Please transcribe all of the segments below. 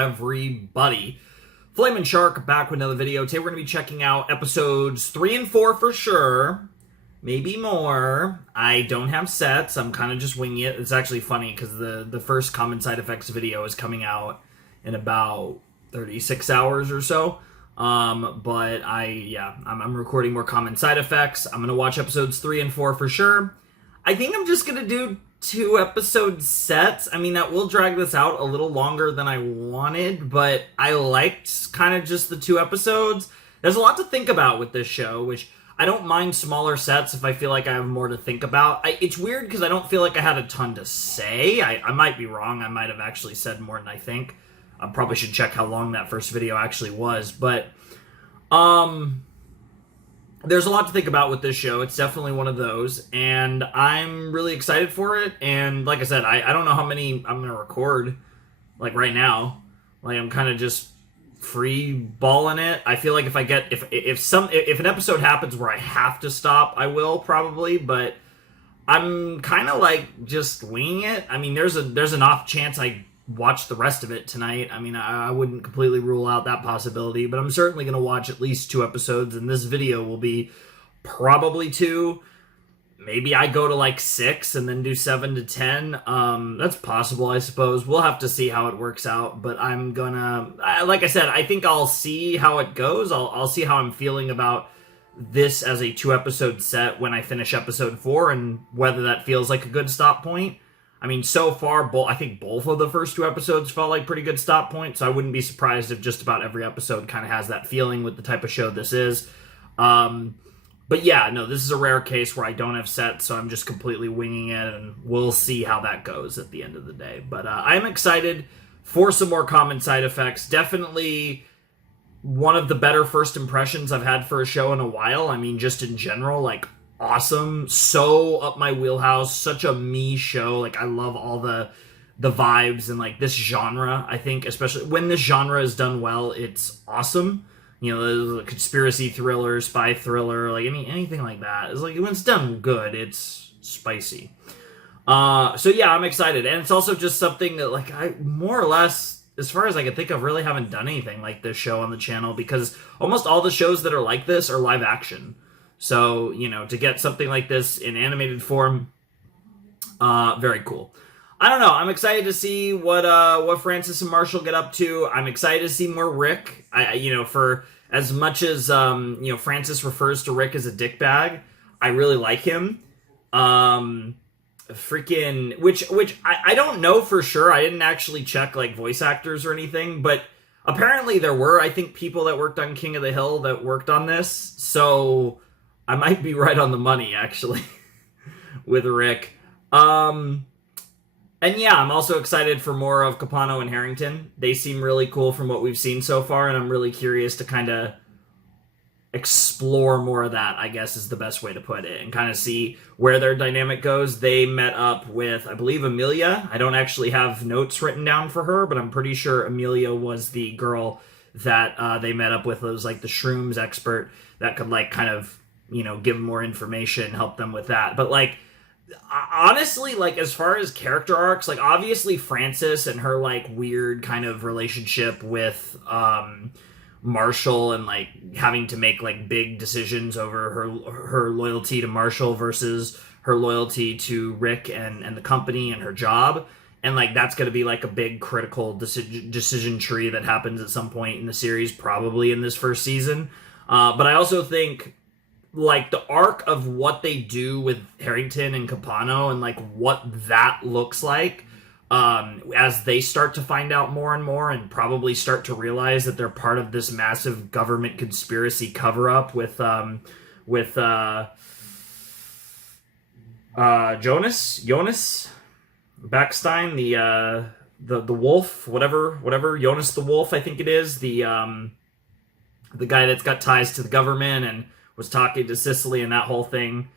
everybody. Flamin' Shark back with another video. Today we're going to be checking out episodes 3 and 4 for sure. Maybe more. I don't have sets. I'm kind of just winging it. It's actually funny because the first Common Side Effects video is coming out in about 36 hours or so. But I'm recording more Common Side Effects. I'm going to watch episodes 3 and 4 for sure. I think I'm just going to do 2 episode sets. I mean, that will drag this out a little longer than I wanted, but I liked kind of just the 2 episodes. There's a lot to think about with this show, which I don't mind smaller sets if I feel like I have more to think about. It's weird because I don't feel like I had a ton to say. I might be wrong. I might have actually said more than I think. I probably should check how long that first video actually was, but there's a lot to think about with this show. It's definitely one of those, and I'm really excited for it. And like I said, I don't know how many I'm gonna record, like right now. Like I'm kind of just free balling it. I feel like if an episode happens where I have to stop, I will probably, but I'm kind of like just winging it. I mean, there's an off chance I watch the rest of it tonight. I mean, I wouldn't completely rule out that possibility, but I'm certainly going to watch at least 2 episodes, and this video will be probably 2. Maybe I go to like 6 and then do 7 to 10. That's possible, I suppose. We'll have to see how it works out, but I'm gonna, like I said, I think I'll see how it goes. I'll see how I'm feeling about this as a 2 episode set when I finish episode 4 and whether that feels like a good stop point. I mean, so far, I think both of the first 2 episodes felt like pretty good stop points, so I wouldn't be surprised if just about every episode kind of has that feeling with the type of show this is. But yeah, no, this is a rare case where I don't have sets, so I'm just completely winging it, and we'll see how that goes at the end of the day. But I'm excited for some more Common Side Effects. Definitely one of the better first impressions I've had for a show in a while. I mean, just in general, like, awesome, so up my wheelhouse, such a me show. Like, I love all the vibes and like this genre. I think especially when this genre is done well, it's awesome. You know, the conspiracy thriller, spy thriller, like anything like that. It's like when it's done good, it's spicy. So yeah, I'm excited, and it's also just something that like I more or less, as far as I can think of, really haven't done anything like this show on the channel, because almost all the shows that are like this are live action. So, you know, to get something like this in animated form, very cool. I don't know. I'm excited to see what Francis and Marshall get up to. I'm excited to see more Rick. For as much as Francis refers to Rick as a dickbag, I really like him. Which I don't know for sure. I didn't actually check like voice actors or anything, but apparently there were, I think, people that worked on King of the Hill that worked on this. So I might be right on the money, actually, with Rick. And yeah, I'm also excited for more of Capano and Harrington. They seem really cool from what we've seen so far, and I'm really curious to kind of explore more of that, I guess is the best way to put it, and kind of see where their dynamic goes. They met up with, I believe, Amelia. I don't actually have notes written down for her, but I'm pretty sure Amelia was the girl that they met up with. It was like the shrooms expert that could like kind of, you know, give them more information, help them with that. But like, honestly, like as far as character arcs, like obviously Frances and her like weird kind of relationship with Marshall, and like having to make like big decisions over her loyalty to Marshall versus her loyalty to Rick and the company and her job, and like that's going to be like a big critical decision tree that happens at some point in the series, probably in this first season. But I also think like the arc of what they do with Harrington and Capano and like what that looks like as they start to find out more and more, and probably start to realize that they're part of this massive government conspiracy cover-up with Jonas Backstein, the wolf, whatever Jonas the wolf, I think it is, the guy that's got ties to the government and was talking to Cicely and that whole thing.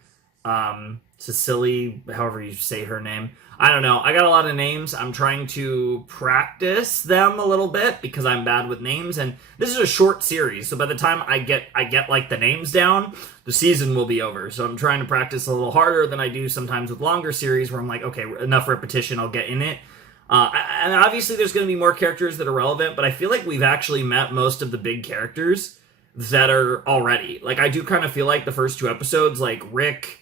Cicely, however you say her name. I don't know. I got a lot of names. I'm trying to practice them a little bit because I'm bad with names, and this is a short series, so by the time I get like the names down, the season will be over. So I'm trying to practice a little harder than I do sometimes with longer series where I'm like, okay, enough repetition, I'll get in it. And obviously there's going to be more characters that are relevant, but I feel like we've actually met most of the big characters that are already. Like, I do kind of feel like the first 2 episodes, like Rick,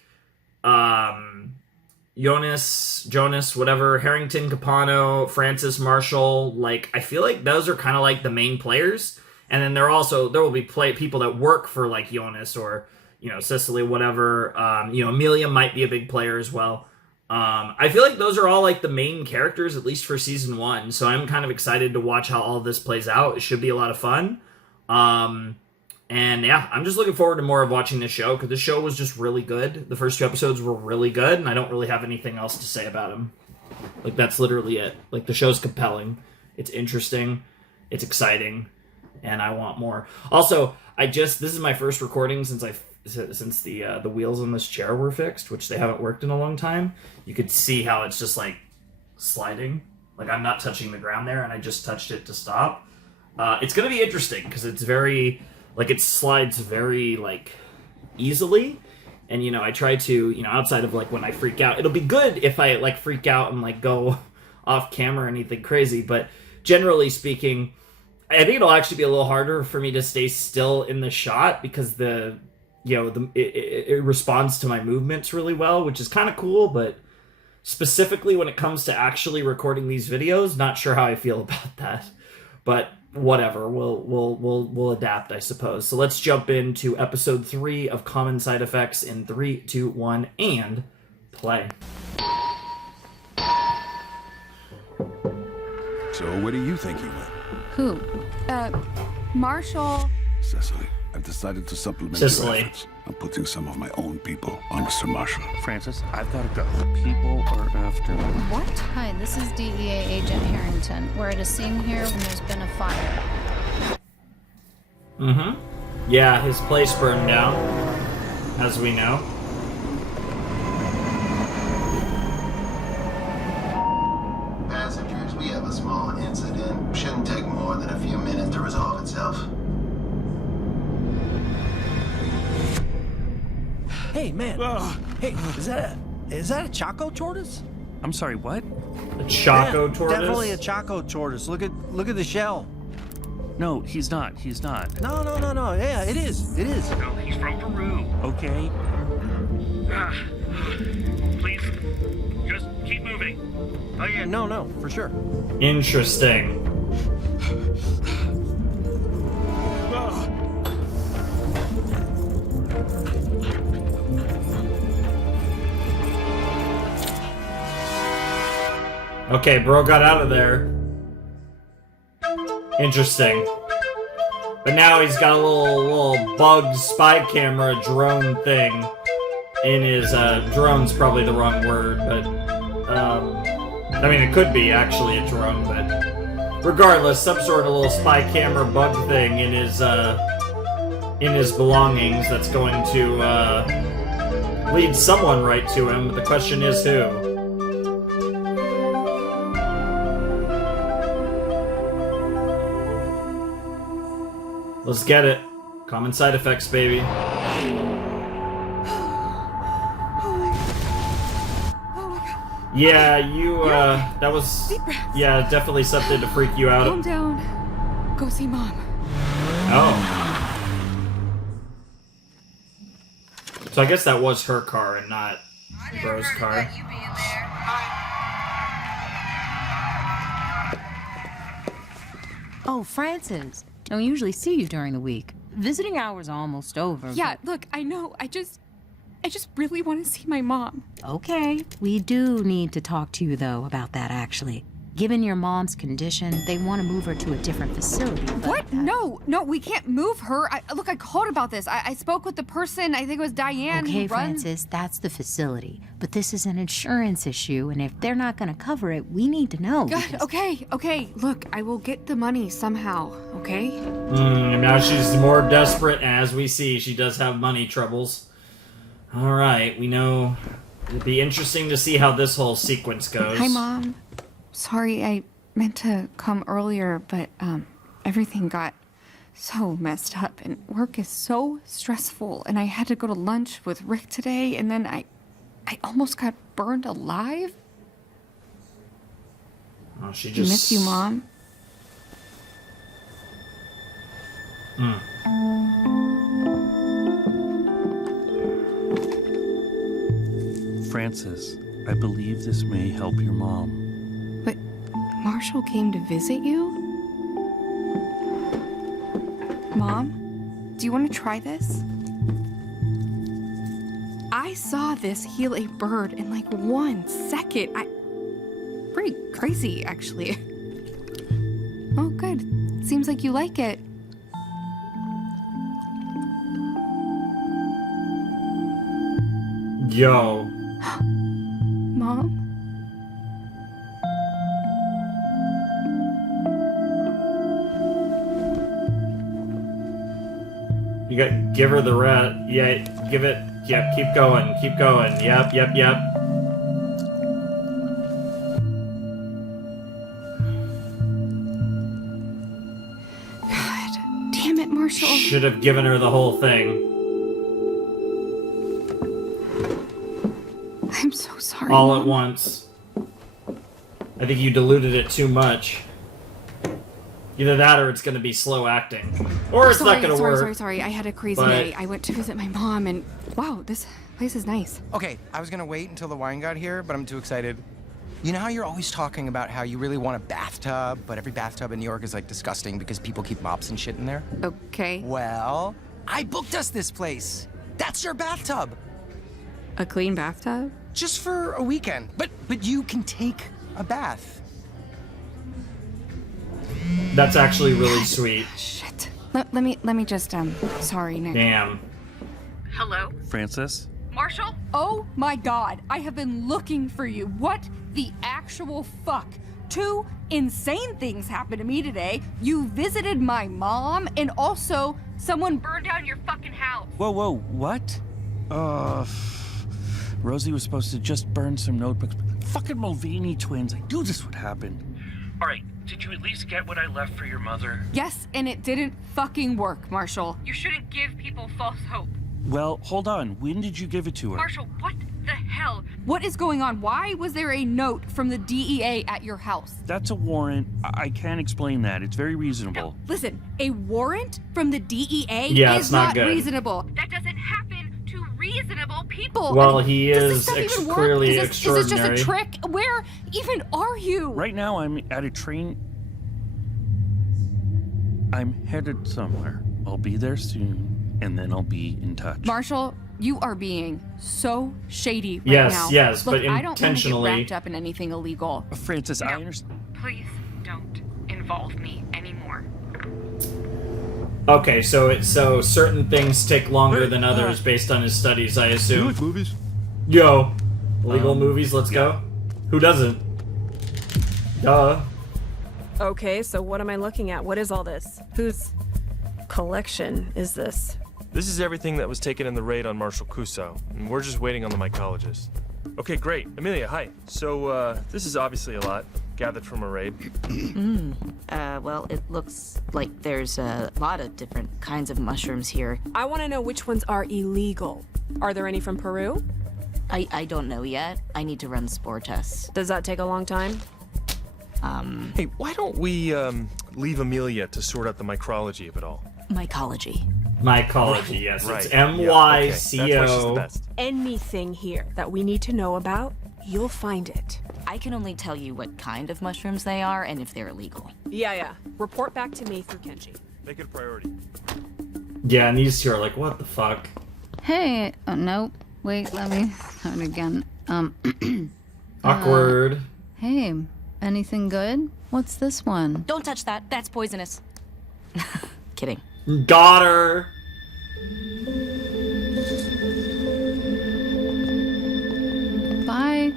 Jonas, whatever, Harrington, Capano, Francis, Marshall, like, I feel like those are kind of like the main players. And then there will be people that work for, like, Jonas or, Cicely, whatever. Amelia might be a big player as well. I feel like those are all, like, the main characters, at least for season 1. So I'm kind of excited to watch how all this plays out. It should be a lot of fun. And yeah, I'm just looking forward to more of watching this show, because the show was just really good. The first 2 episodes were really good, and I don't really have anything else to say about them. Like, that's literally it. Like, the show's compelling. It's interesting. It's exciting. And I want more. Also, this is my first recording since the wheels on this chair were fixed, which they haven't worked in a long time. You could see how it's just, like, sliding. Like, I'm not touching the ground there, and I just touched it to stop. It's going to be interesting, because it's very... Like, it slides very, like, easily. And, I try to, outside of, like, when I freak out. It'll be good if I, like, freak out and, like, go off camera or anything crazy. But generally speaking, I think it'll actually be a little harder for me to stay still in the shot, because it responds to my movements really well, which is kind of cool. But specifically when it comes to actually recording these videos, not sure how I feel about that. But... whatever, we'll adapt, I suppose. So let's jump into episode 3 of Common Side Effects in 3, 2, 1, and play. So where do you think he went? Who? Marshall. Cicely, I've decided to supplement your efforts. I'm putting some of my own people on Mr. Marshall. Francis, I've got to go. People are after me. What? Hi, this is DEA Agent Harrington. We're at a scene here when there's been a fire. Yeah, his place burned down, as we know. Passengers, we have a small incident. Shouldn't take more than a few minutes to resolve itself. Hey, man. Hey, is that a Choco tortoise? I'm sorry, what? A Choco Yeah, tortoise? Definitely a Choco tortoise. Look at the shell. No, he's not. He's not. No. Yeah, it is. It is. No, he's from Peru. Okay. Please, just keep moving. Oh yeah, no, for sure. Interesting. Okay, bro got out of there. Interesting. But now he's got a little bug spy camera drone thing in his, drone's probably the wrong word, but, I mean, it could be actually a drone, but regardless, some sort of little spy camera bug thing in his belongings that's going to, lead someone right to him, but the question is who? Let's get it. Common Side Effects, baby. Yeah, that was, yeah, definitely something to freak you out. Calm down. Go see Mom. Oh. So I guess that was her car and not Bro's car. Oh, Francis. Don't usually see you during the week. Visiting hours are almost over. Yeah, look, I know. I just really want to see my mom. Okay. We do need to talk to you, though, about that, actually. Given your mom's condition, they want to move her to a different facility. What? No, we can't move her. Look, I called about this. I spoke with the person, I think it was Diane, Okay, who runs... Francis, that's the facility. But this is an insurance issue, and if they're not going to cover it, we need to know. God, okay. Look, I will get the money somehow, okay? Now she's more desperate. As we see, she does have money troubles. All right, we know. It'd be interesting to see how this whole sequence goes. Hi, Mom. Sorry, I meant to come earlier, but everything got so messed up, and work is so stressful, and I had to go to lunch with Rick today, and then I almost got burned alive. Oh, she I just... miss you, Mom. Francis, I believe this may help your mom. But Marshall came to visit you? Mom, do you want to try this? I saw this heal a bird in like 1 second. Pretty crazy, actually. Oh, good. Seems like you like it. Yo. Mom? You got... Give her the rat. Yeah, give it... Yep, keep going. Keep going. Yep. God damn it, Marshall. Should have given her the whole thing. I'm so sorry. All Mom. at once. I think you diluted it too much. Either that or it's going to be slow acting. Or it's not going to work. Sorry. I had a crazy but- day. I went to visit my mom and wow, this place is nice. Okay, I was gonna wait until the wine got here, but I'm too excited. You know how you're always talking about how you really want a bathtub, but every bathtub in New York is like disgusting because people keep mops and shit in there? Okay. Well, I booked us this place. That's your bathtub. A clean bathtub? Just for a weekend. But you can take a bath. That's actually really sweet. Shit. Let me just sorry, Nick. Damn. Hello? Francis? Marshall? Oh my god, I have been looking for you. What the actual fuck? 2 insane things happened to me today. You visited my mom, and also someone burned down your fucking house. Whoa, what? Rosie was supposed to just burn some notebooks. Fucking Mulvaney twins, I knew this would happen. Alright, did you at least get what I left for your mother? Yes, and it didn't fucking work, Marshall. You shouldn't give people false hope. Well, hold on. When did you give it to her? Marshall, what the hell? What is going on? Why was there a note from the DEA at your house? That's a warrant. I can't explain that. It's very reasonable. Listen, a warrant from the DEA Yeah, is it's not good. reasonable. That doesn't happen to reasonable people. Well, I mean, he does is this stuff even work? clearly Is this just extraordinary. a trick? Where even are you? Right now, I'm at a train. I'm headed somewhere. I'll be there soon, and then I'll be in touch. Marshall, you are being so shady right Yes, now. yes, Look, but I don't want to get intentionally. wrapped up in anything illegal. Francis, I understand. Please don't involve me anymore. Okay, so certain things take longer than others based on his studies, I assume. You like movies? Yo, illegal movies, let's go. Who doesn't? Duh. Okay, so what am I looking at? What is all this? Whose collection is this? This is everything that was taken in the raid on Marshall Cuso, and we're just waiting on the mycologist. Okay, great. Amelia, hi. So, this is obviously a lot, gathered from a raid. Well, it looks like there's a lot of different kinds of mushrooms here. I want to know which ones are illegal. Are there any from Peru? I don't know yet. I need to run spore tests. Does that take a long time? Hey, why don't we, leave Amelia to sort out the micrology of it all? Mycology. Mycology, yes. Right. It's Yeah, okay. That's why she's the MYCO. best. Anything here that we need to know about, you'll find it. I can only tell you what kind of mushrooms they are and if they're illegal. Yeah. Report back to me through Kenji. Make it a priority. Yeah, and these two are like, what the fuck? Hey, oh no. Wait, let me start again. Awkward. Hey, anything good? What's this one? Don't touch that. That's poisonous. Kidding. Got her. Bye.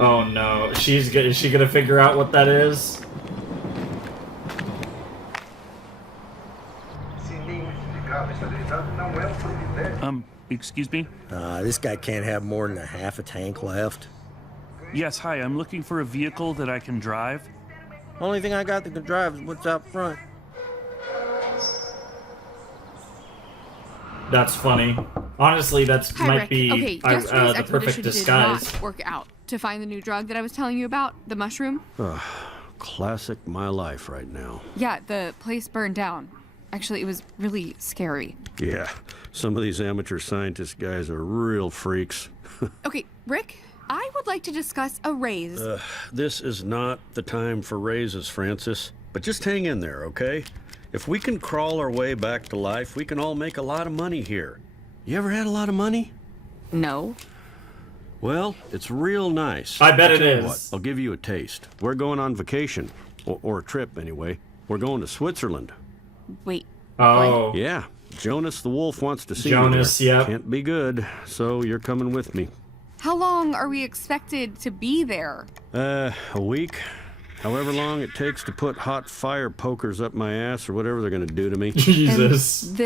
Oh no, is she gonna figure out what that is? Excuse me? This guy can't have more than a half a tank left. Yes, hi. I'm looking for a vehicle that I can drive. Only thing I got that can drive is what's out front. That's funny. Honestly, that's Hi, might Rick. be Okay, yesterday's the perfect expedition disguise. did not work out. to find the new drug that I was telling you about, the mushroom. Classic my life right now. Yeah, the place burned down. Actually, it was really scary. Yeah, some of these amateur scientist guys are real freaks. Okay, Rick, I would like to discuss a raise. This is not the time for raises, Francis. But just hang in there, okay? If we can crawl our way back to life, we can all make a lot of money here. You ever had a lot of money? No. Well, it's real nice. I bet I'll it tell you is. what, I'll give you a taste. We're going on vacation. Or a trip, anyway. We're going to Switzerland. Wait. Oh. Yeah. Jonas the Wolf wants to see Jonas, you there. yep. Can't be good, so you're coming with me. How long are we expected to be there? A week. However long it takes to put hot fire pokers up my ass or whatever they're gonna do to me. Jesus. And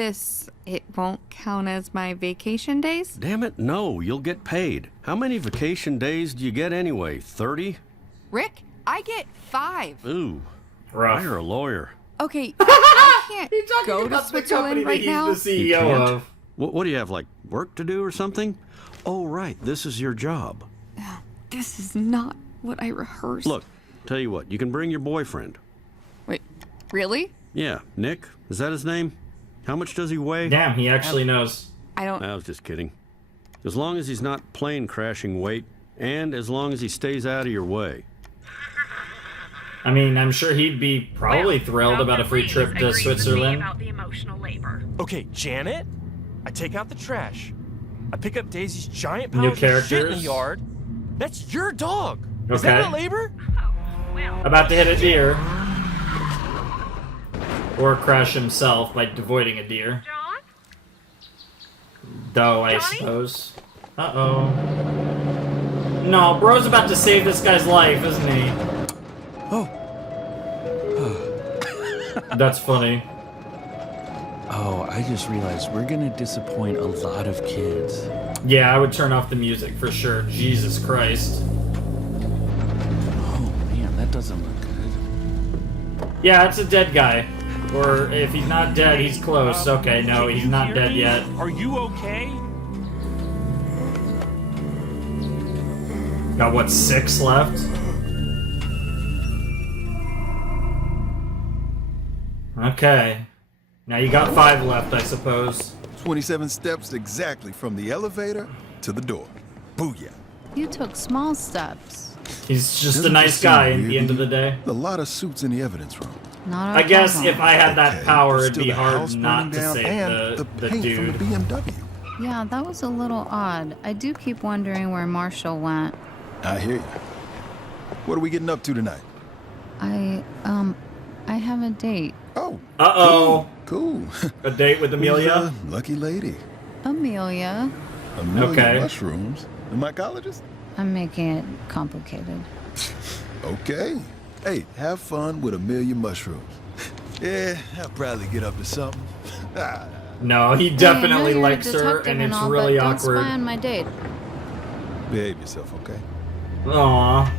it won't count as my vacation days? Damn it, no. You'll get paid. How many vacation days do you get anyway? 30? Rick, I get 5. Ooh. Rough. Hire a lawyer. Okay, I can't go to about the Switzerland company that right he's now. the CEO of. What do you have, like, work to do or something? Oh, right. This is your job. This is not what I rehearsed. Look, tell you what. You can bring your boyfriend. Wait, really? Yeah, Nick. Is that his name? How much does he weigh? Damn, he actually knows. I was just kidding. As long as he's not plane crashing weight, and as long as he stays out of your way. I mean, I'm sure he'd be probably thrilled about a free trip to Switzerland. About the emotional labor. Okay, Janet, I take out the trash. I pick up Daisy's giant New pile of shit in the characters. yard. That's your dog. Is that Okay. not labor? About to hit a deer. Or crash himself by avoiding a deer. Though, I suppose. Uh-oh. No, bro's about to save this guy's life, isn't he? That's funny. Oh, I just realized we're gonna disappoint a lot of kids. Yeah, I would turn off the music for sure. Jesus Christ. Oh man, that doesn't look good. Yeah, it's a dead guy. Or if he's not dead, he's close. Okay, no, Can he's you not hear dead me? yet. Are you okay? Got what, 6 left? Okay. Now you got 5 left, I suppose. 27 steps exactly from the elevator to the door. Booyah. You took small steps. He's just a Doesn't nice this seem guy at weird the end to of the you? day. A lot of suits in the evidence room. Not I guess problem. if I had that Okay, power, there's it'd still be the hard house not burning to down save and the paint dude. from the BMW. Yeah, that was a little odd. I do keep wondering where Marshall went. I hear you. What are we getting up to tonight? I have a date. Oh. Uh-oh. Cool. A date with Amelia? Who's the lucky lady. Amelia. Amelia Okay. Mushrooms. The mycologist? I'm making it complicated. Okay. Hey, have fun with Amelia Mushrooms. Yeah, I'll probably get up to something. No, he Hey, I know definitely you're a likes her, detective and it's all, really but awkward. Don't spy on my date. Behave yourself, okay? Aw.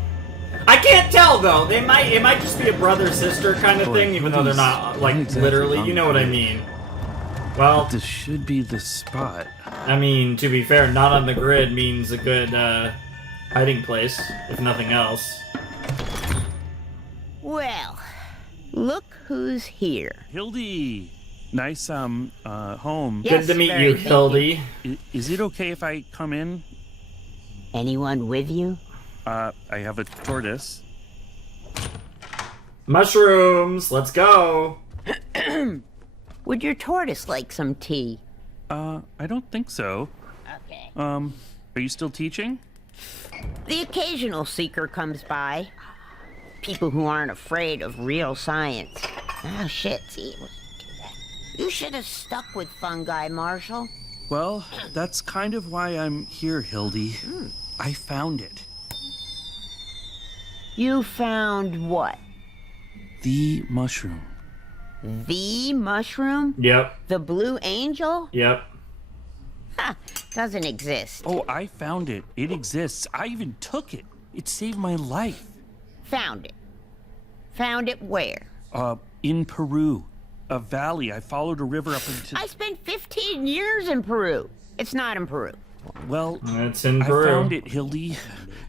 I can't tell though. It might just be a brother-sister kind of thing, even though they're not like Exactly. literally. You know what I mean? Well, This should be the spot. I mean, to be fair, not on the grid means a good hiding place, if nothing else. Well, look who's here. Hildy. Nice, home. Yes, Good to meet very you, thank Hildy. Is it okay if I come in? Anyone with you? I have a tortoise. Mushrooms, let's go. Would your tortoise like some tea? I don't think so. Okay. Are you still teaching? The occasional seeker comes by. People who aren't afraid of real science. Oh, shit, see? You should have stuck with fungi, Marshall. Well, that's kind of why I'm here, Hildy. I found it. You found what? The mushroom. The mushroom? Yep. The blue angel? Yep. Ha! Doesn't exist. Oh, I found it. It exists. I even took it. It saved my life. Found it. Found it where? In Peru. A valley. I followed a river up into... I spent 15 years in Peru. It's not in Peru. Well, It's in Peru. I found it, Hildy.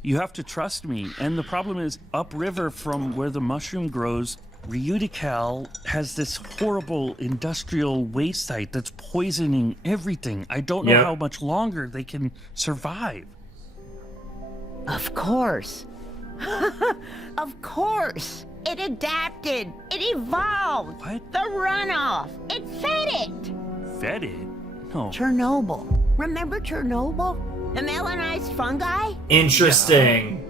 You have to trust me. And the problem is, upriver from where the mushroom grows, Ryudical has this horrible industrial waste site that's poisoning everything. I don't know how much longer they can survive. Of course. Of course. It adapted. It evolved. What? The runoff. It fed it. Fed it? No. Chernobyl. Remember Chernobyl? The melanized fungi? Interesting.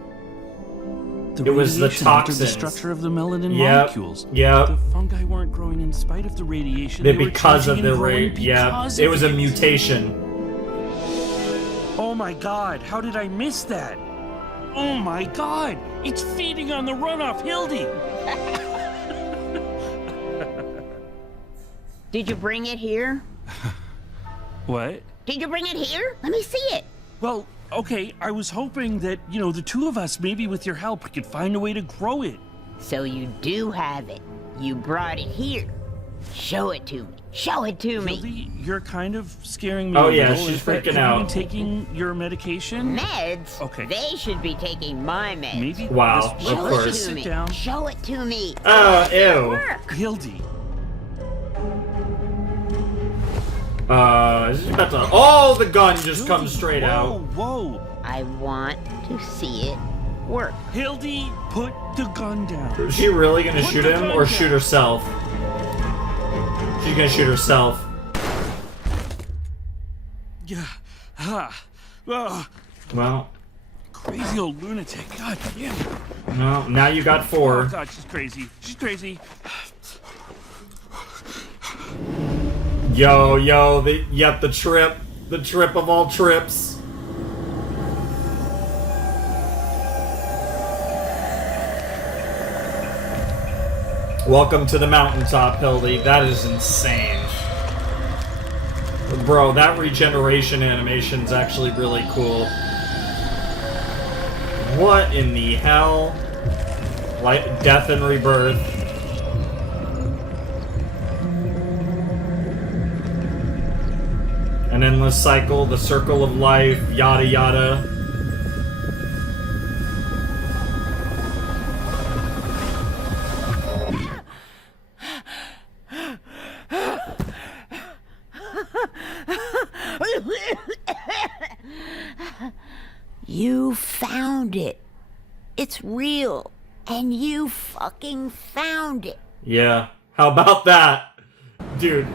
The it was the radiation altered toxins. The structure of the melanin molecules. Yep. The fungi weren't growing in spite of the radiation. Because of the radiation. Yeah. It was a mutation. Oh my god, how did I miss that? Oh my god, it's feeding on the runoff, Hildy! Did you bring it here? What? Did you bring it here? Let me see it. Well, okay, I was hoping that, you know, the two of us, maybe with your help, we could find a way to grow it. So you do have it. You brought it here. Show it to me. Show it to me. Hildy, you're kind of scaring me. Oh yeah, she's freaking out. Have you been taking your medication? Meds? Okay. They should be taking my meds. Maybe. Wow, Show of course. It to Sit me. down. Show it to me. Oh, ew. Hildy. She's about to. Oh, the gun just comes straight out. Whoa. I want to see it work. Hildy, put the gun down. Is she really gonna shoot him or shoot herself? She's gonna shoot herself. Yeah. Well. Crazy old lunatic. God damn. No, now you got 4. Oh god, she's crazy. She's crazy. Yo, the trip. The trip of all trips. Welcome to the mountaintop, Hildy. That is insane. Bro, that regeneration animation is actually really cool. What in the hell? Like death and rebirth. An endless cycle, the circle of life, yada yada. You found it. It's real. And you fucking found it. Yeah. How about that? Dude,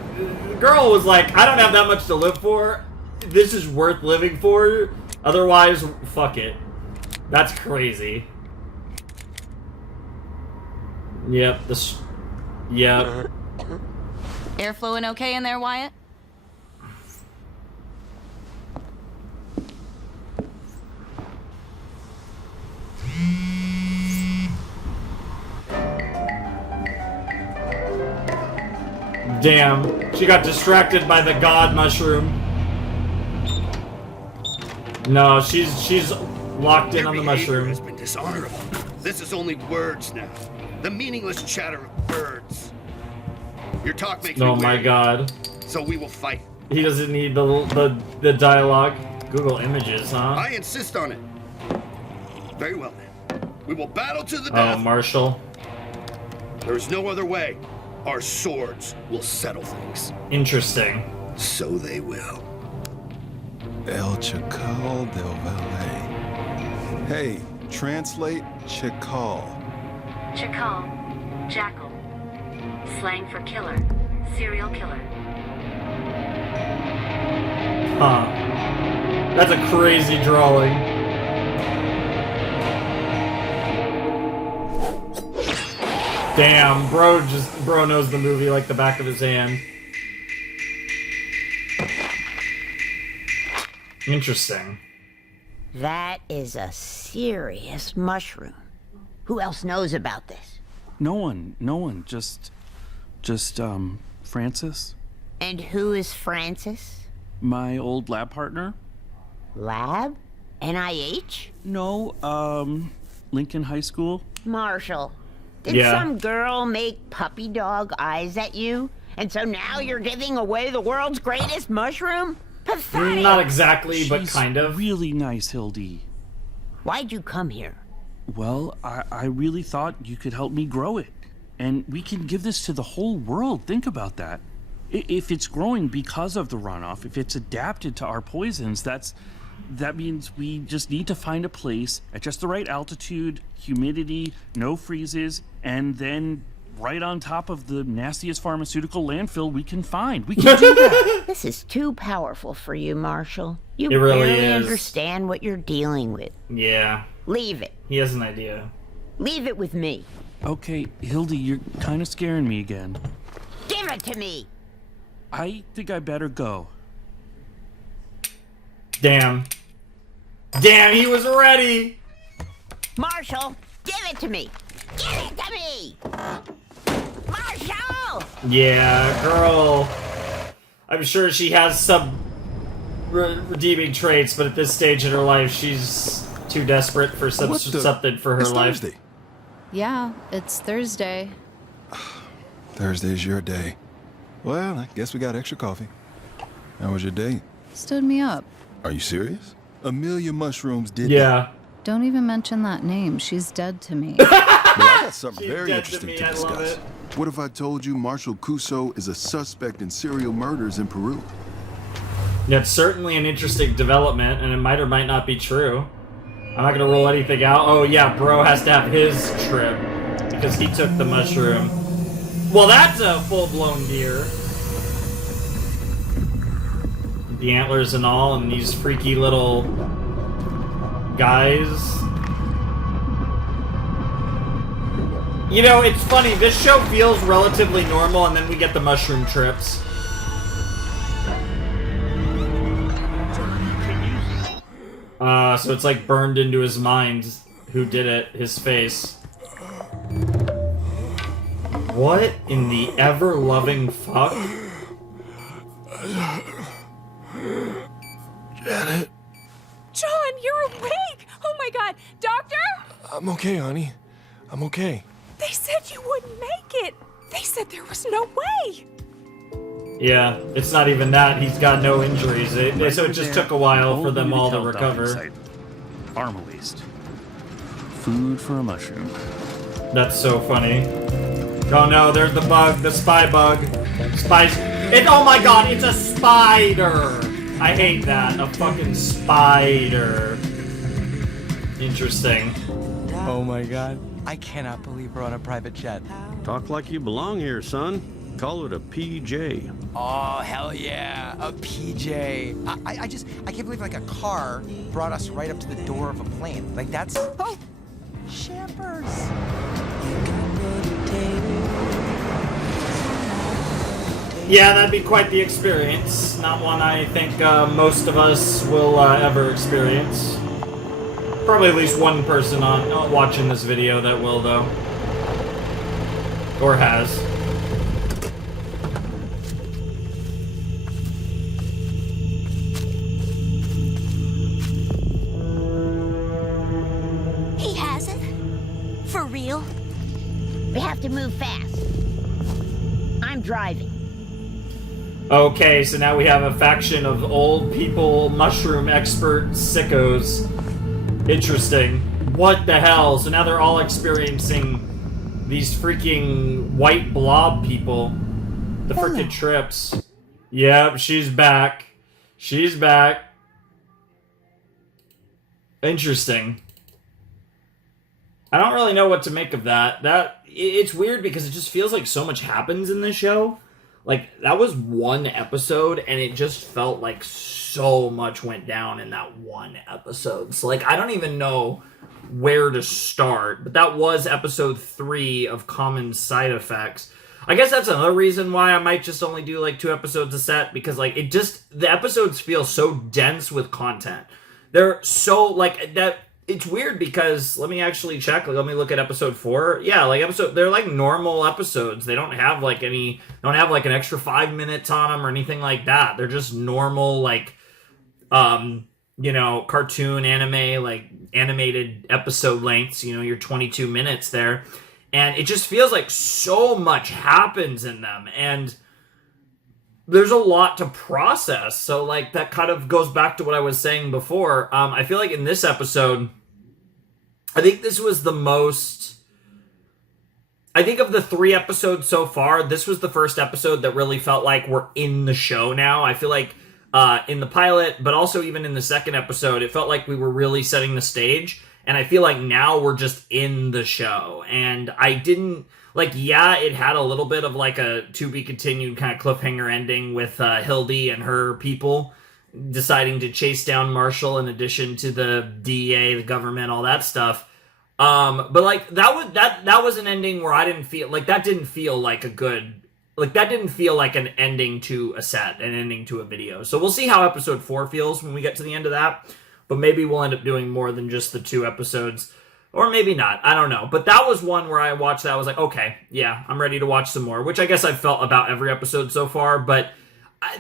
the girl was like, I don't have that much to live for. This is worth living for. Otherwise, fuck it. That's crazy. Yep, yep. Air flowing okay in there, Wyatt? Damn, she got distracted by the god mushroom. No, she's locked in on the mushroom. Has been dishonorable. This is only words now. The meaningless chatter of birds. Your talk makes me Oh my weary. god. So we will fight. He doesn't need the dialogue. Google Images, huh? I insist on it. Very well then. We will battle to the Oh, death. Marshall. There is no other way. Our swords will settle things. Interesting. So they will. El Chacal del Valle. Hey, translate Chacal. Chacal, jackal. Slang for killer, serial killer. Huh. That's a crazy drawing. Damn, bro knows the movie like the back of his hand. Interesting. That is a serious mushroom. Who else knows about this? No one. Just, Francis? And who is Francis? My old lab partner? Lab? NIH? No, Lincoln High School. Marshall, did Yeah. some girl make puppy dog eyes at you? And so now you're giving away the world's greatest mushroom? Pathetic! Not exactly, but She's kind of. Really nice, Hildy. Why'd you come here? Well, I really thought you could help me grow it. And we can give this to the whole world. Think about that. If it's growing because of the runoff, if it's adapted to our poisons, that means we just need to find a place at just the right altitude, humidity, no freezes, and then right on top of the nastiest pharmaceutical landfill we can find. We can do that. This is too powerful for you, Marshall. You It really barely is. understand what you're dealing with. Yeah. Leave it. He has an idea. Leave it with me. Okay, Hildy, you're kind of scaring me again. Give it to me. I think I better go. Damn. Damn, he was ready! Marshall, give it to me. Give it to me. Marshall! Yeah, girl. I'm sure she has some redeeming traits, but at this stage in her life, she's too desperate for something for her It's life. Thursday. Yeah, it's Thursday. Thursday's your day. Well, I guess we got extra coffee. How was your date? Stood me up. Are you serious? Amelia Mushrooms did Yeah. Don't even mention that name. She's dead to me. Well, I got something She's very dead to interesting me, to I love discuss. it. What if I told you Marshall Cuso is a suspect in serial murders in Peru? That's certainly an interesting development, and it might or might not be true. I'm not gonna rule anything out. Oh yeah, bro has to have his trip because he took the mushroom. Well, that's a full-blown deer. The antlers and all, and these freaky little guys. You know, it's funny. This show feels relatively normal, and then we get the mushroom trips. So it's like burned into his mind who did it, his face. What in the ever-loving fuck? Janet. John, you're awake! Oh my god! Doctor? I'm okay, honey. I'm okay. They said you wouldn't make it! They said there was no way! Yeah, it's not even that. He's got no injuries. So it just took a while for them all to recover. Pharma waste. Food for a mushroom. That's so funny. Oh no, there's the bug, the spy bug. Spies. Oh my god, it's a spider! I hate that. A fucking spider. Interesting. Oh my god. I cannot believe we're on a private jet. Talk like you belong here, son. Call it a PJ. Oh, hell yeah. A PJ. I can't believe like a car brought us right up to the door of a plane. Like that's... Oh! Champers. Yeah, that'd be quite the experience. Not one I think most of us will ever experience. Probably at least one person on watching this video that will, though. Or has. He has it? For real? We have to move fast. I'm driving. Okay, so now we have a faction of old people, mushroom expert sickos. Interesting. What the hell? So now they're all experiencing these freaking white blob people. The freaking trips. Yep, she's back. She's back. Interesting. I don't really know what to make of that. It's weird because it just feels like so much happens in this show. Like, that was one episode, and it just felt like so much went down in that one episode. So, like, I don't even know where to start. But that was episode 3 of Common Side Effects. I guess that's another reason why I might just only do, like, 2 episodes a set. Because, like, the episodes feel so dense with content. They're so, like, that... It's weird because, let me actually check, let me look at episode 4. Yeah, like, they're like normal episodes. They don't have like an extra 5 minutes on them or anything like that. They're just normal, like, cartoon, anime, like, animated episode lengths, your 22 minutes there. And it just feels like so much happens in them. And there's a lot to process. So, like, that kind of goes back to what I was saying before. I feel like in this episode, I think this was the most... I think of the 3 episodes so far, this was the first episode that really felt like we're in the show now. I feel like in the pilot, but also even in the second episode, it felt like we were really setting the stage. And I feel like now we're just in the show. And I didn't... Like, yeah, it had a little bit of like a to-be-continued kind of cliffhanger ending with Hildy and her people deciding to chase down Marshall in addition to the DEA, the government, all that stuff. But like that was an ending where I didn't feel like that didn't feel like a good, like that didn't feel like an ending to a set, an ending to a video. So we'll see how episode 4 feels when we get to the end of that. But maybe we'll end up doing more than just the 2 episodes. Or maybe not. I don't know. But that was one where I watched that. I was like, okay, yeah, I'm ready to watch some more. Which I guess I've felt about every episode so far. But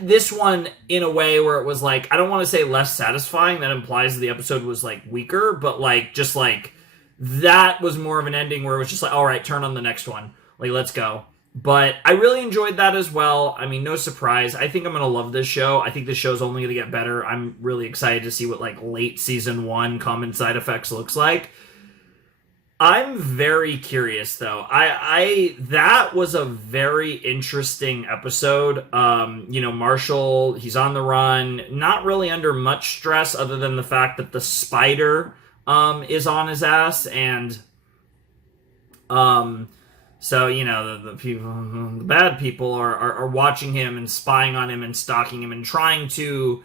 this one, in a way where it was like, I don't want to say less satisfying. That implies the episode was like weaker. But like, just like, that was more of an ending where it was just like, all right, turn on the next one. Like, let's go. But I really enjoyed that as well. I mean, no surprise. I think I'm going to love this show. I think this show's only going to get better. I'm really excited to see what like late season 1 Common Side Effects looks like. I'm very curious though. I that was a very interesting episode. You know, Marshall, he's on the run, not really under much stress other than the fact that the spider is on his ass, and so you know the people, the bad people are watching him and spying on him and stalking him and trying to,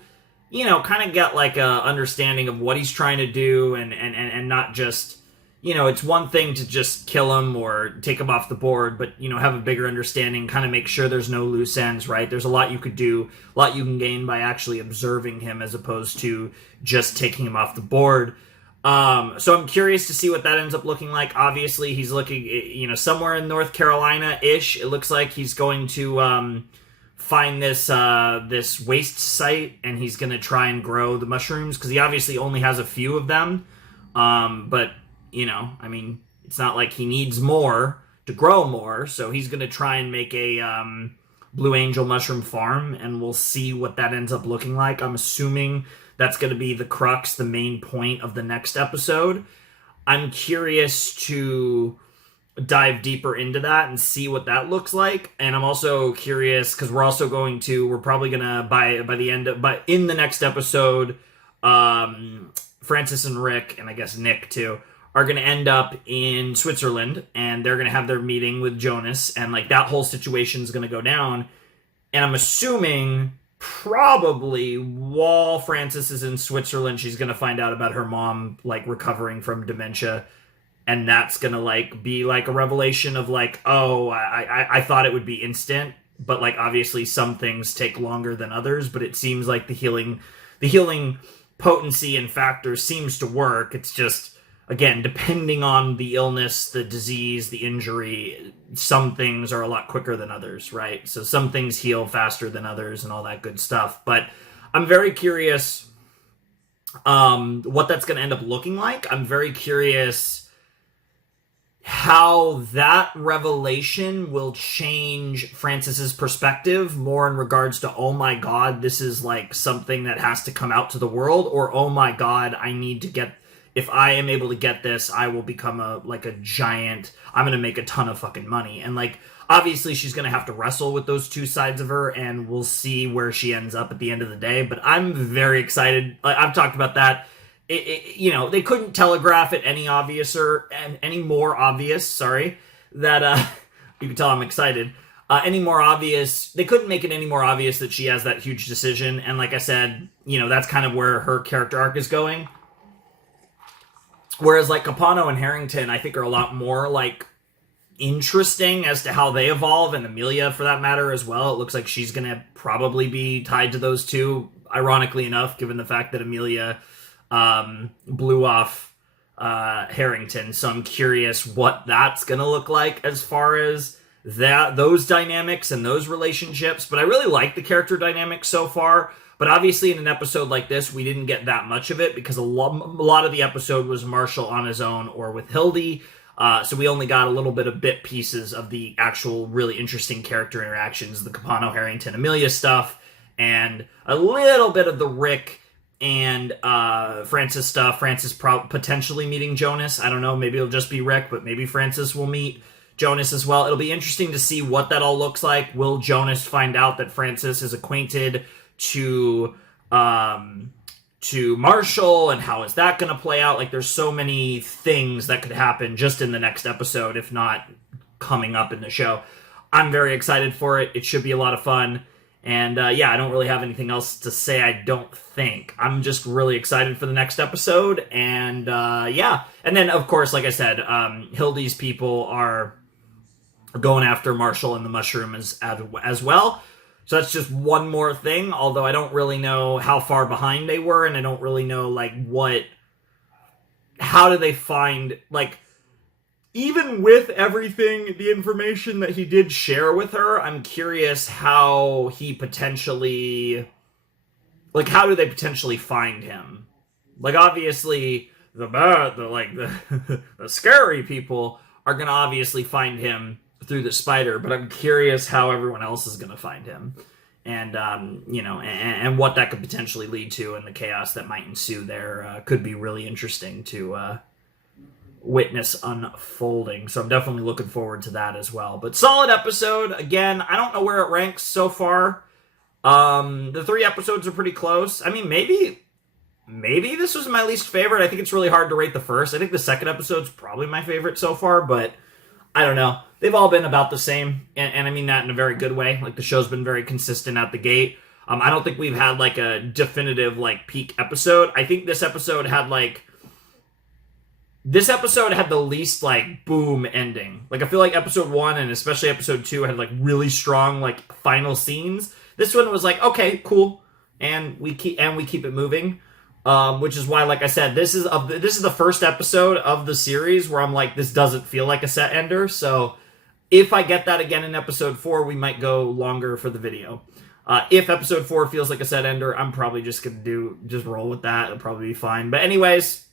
you know, kind of get like a understanding of what he's trying to do and not just, you know, it's one thing to just kill him or take him off the board, but, you know, have a bigger understanding, kind of make sure there's no loose ends, right? There's a lot you could do, a lot you can gain by actually observing him as opposed to just taking him off the board. So I'm curious to see what that ends up looking like. Obviously, he's looking, you know, somewhere in North Carolina-ish. It looks like he's going to find this this waste site, and he's going to try and grow the mushrooms, because he obviously only has a few of them. But... you know, I mean, it's not like he needs more to grow more, so he's going to try and make a Blue Angel mushroom farm, and we'll see what that ends up looking like. I'm assuming that's going to be the crux, the main point of the next episode. I'm curious to dive deeper into that and see what that looks like, and I'm also curious, because we're probably going to, in the next episode, Francis and Rick, and I guess Nick too, are going to end up in Switzerland, and they're going to have their meeting with Jonas, and like that whole situation is going to go down. And I'm assuming probably while Frances is in Switzerland, she's going to find out about her mom like recovering from dementia, and that's going to like be like a revelation of like, oh, I thought it would be instant, but like obviously some things take longer than others, but it seems like the healing potency and factor seems to work. It's just, again, depending on the illness, the disease, the injury, some things are a lot quicker than others, right? So some things heal faster than others and all that good stuff. But I'm very curious what that's going to end up looking like. I'm very curious how that revelation will change Francis's perspective more in regards to, oh my God, this is like something that has to come out to the world, or oh my God, I need to get... if I am able to get this, I will become a giant, I'm going to make a ton of fucking money. And like, obviously she's going to have to wrestle with those two sides of her, and we'll see where she ends up at the end of the day. But I'm very excited. I've talked about that. You know, they couldn't telegraph it any more obvious, that, you can tell I'm excited. Any more obvious, they couldn't make it any more obvious that she has that huge decision. And like I said, you know, that's kind of where her character arc is going. Whereas like Capano and Harrington, I think, are a lot more like interesting as to how they evolve, and Amelia for that matter as well. It looks like she's going to probably be tied to those two, ironically enough, given the fact that Amelia blew off Harrington. So I'm curious what that's going to look like as far as those dynamics and those relationships. But I really like the character dynamics so far. But obviously in an episode like this, we didn't get that much of it because a lot of the episode was Marshall on his own or with Hildy. So we only got a little bit of bit pieces of the actual really interesting character interactions, the Capano, Harrington, Amelia stuff, and a little bit of the Rick, and Francis stuff. Francis potentially meeting Jonas. I don't know. Maybe it'll just be Rick, but maybe Francis will meet Jonas as well. It'll be interesting to see what that all looks like. Will Jonas find out that Francis is acquainted to Marshall, and how is that going to play out? Like, there's so many things that could happen just in the next episode, if not coming up in the show. I'm very excited for it. It should be a lot of fun. And yeah, I don't really have anything else to say, I don't think. I'm just really excited for the next episode. And yeah. And then, of course, like I said, Hildy's people are going after Marshall and the mushroom as well. So that's just one more thing, although I don't really know how far behind they were, and I don't really know, like, how do they find, like, even with everything, the information that he did share with her, I'm curious how he potentially, like, how do they potentially find him? Like, obviously, the scary people are gonna obviously find him through the spider, but I'm curious how everyone else is gonna find him. And, you know, and what that could potentially lead to, and the chaos that might ensue there could be really interesting to witness unfolding. So I'm definitely looking forward to that as well. But solid episode. Again, I don't know where it ranks so far. The 3 episodes are pretty close. I mean, maybe this was my least favorite. I think it's really hard to rate the first. I think the second episode's probably my favorite so far, but I don't know. They've all been about the same, and I mean that in a very good way. Like, the show's been very consistent out the gate. I don't think we've had, like, a definitive, like, peak episode. I think this episode had the least, like, boom ending. Like, I feel like episode 1 and especially episode 2 had, like, really strong, like, final scenes. This one was like, okay, cool, and we keep it moving. Which is why, like I said, this is the first episode of the series where I'm like, this doesn't feel like a set ender. So if I get that again in episode 4, we might go longer for the video. If episode 4 feels like a set ender, I'm probably just gonna roll with that. It'll probably be fine. But anyways,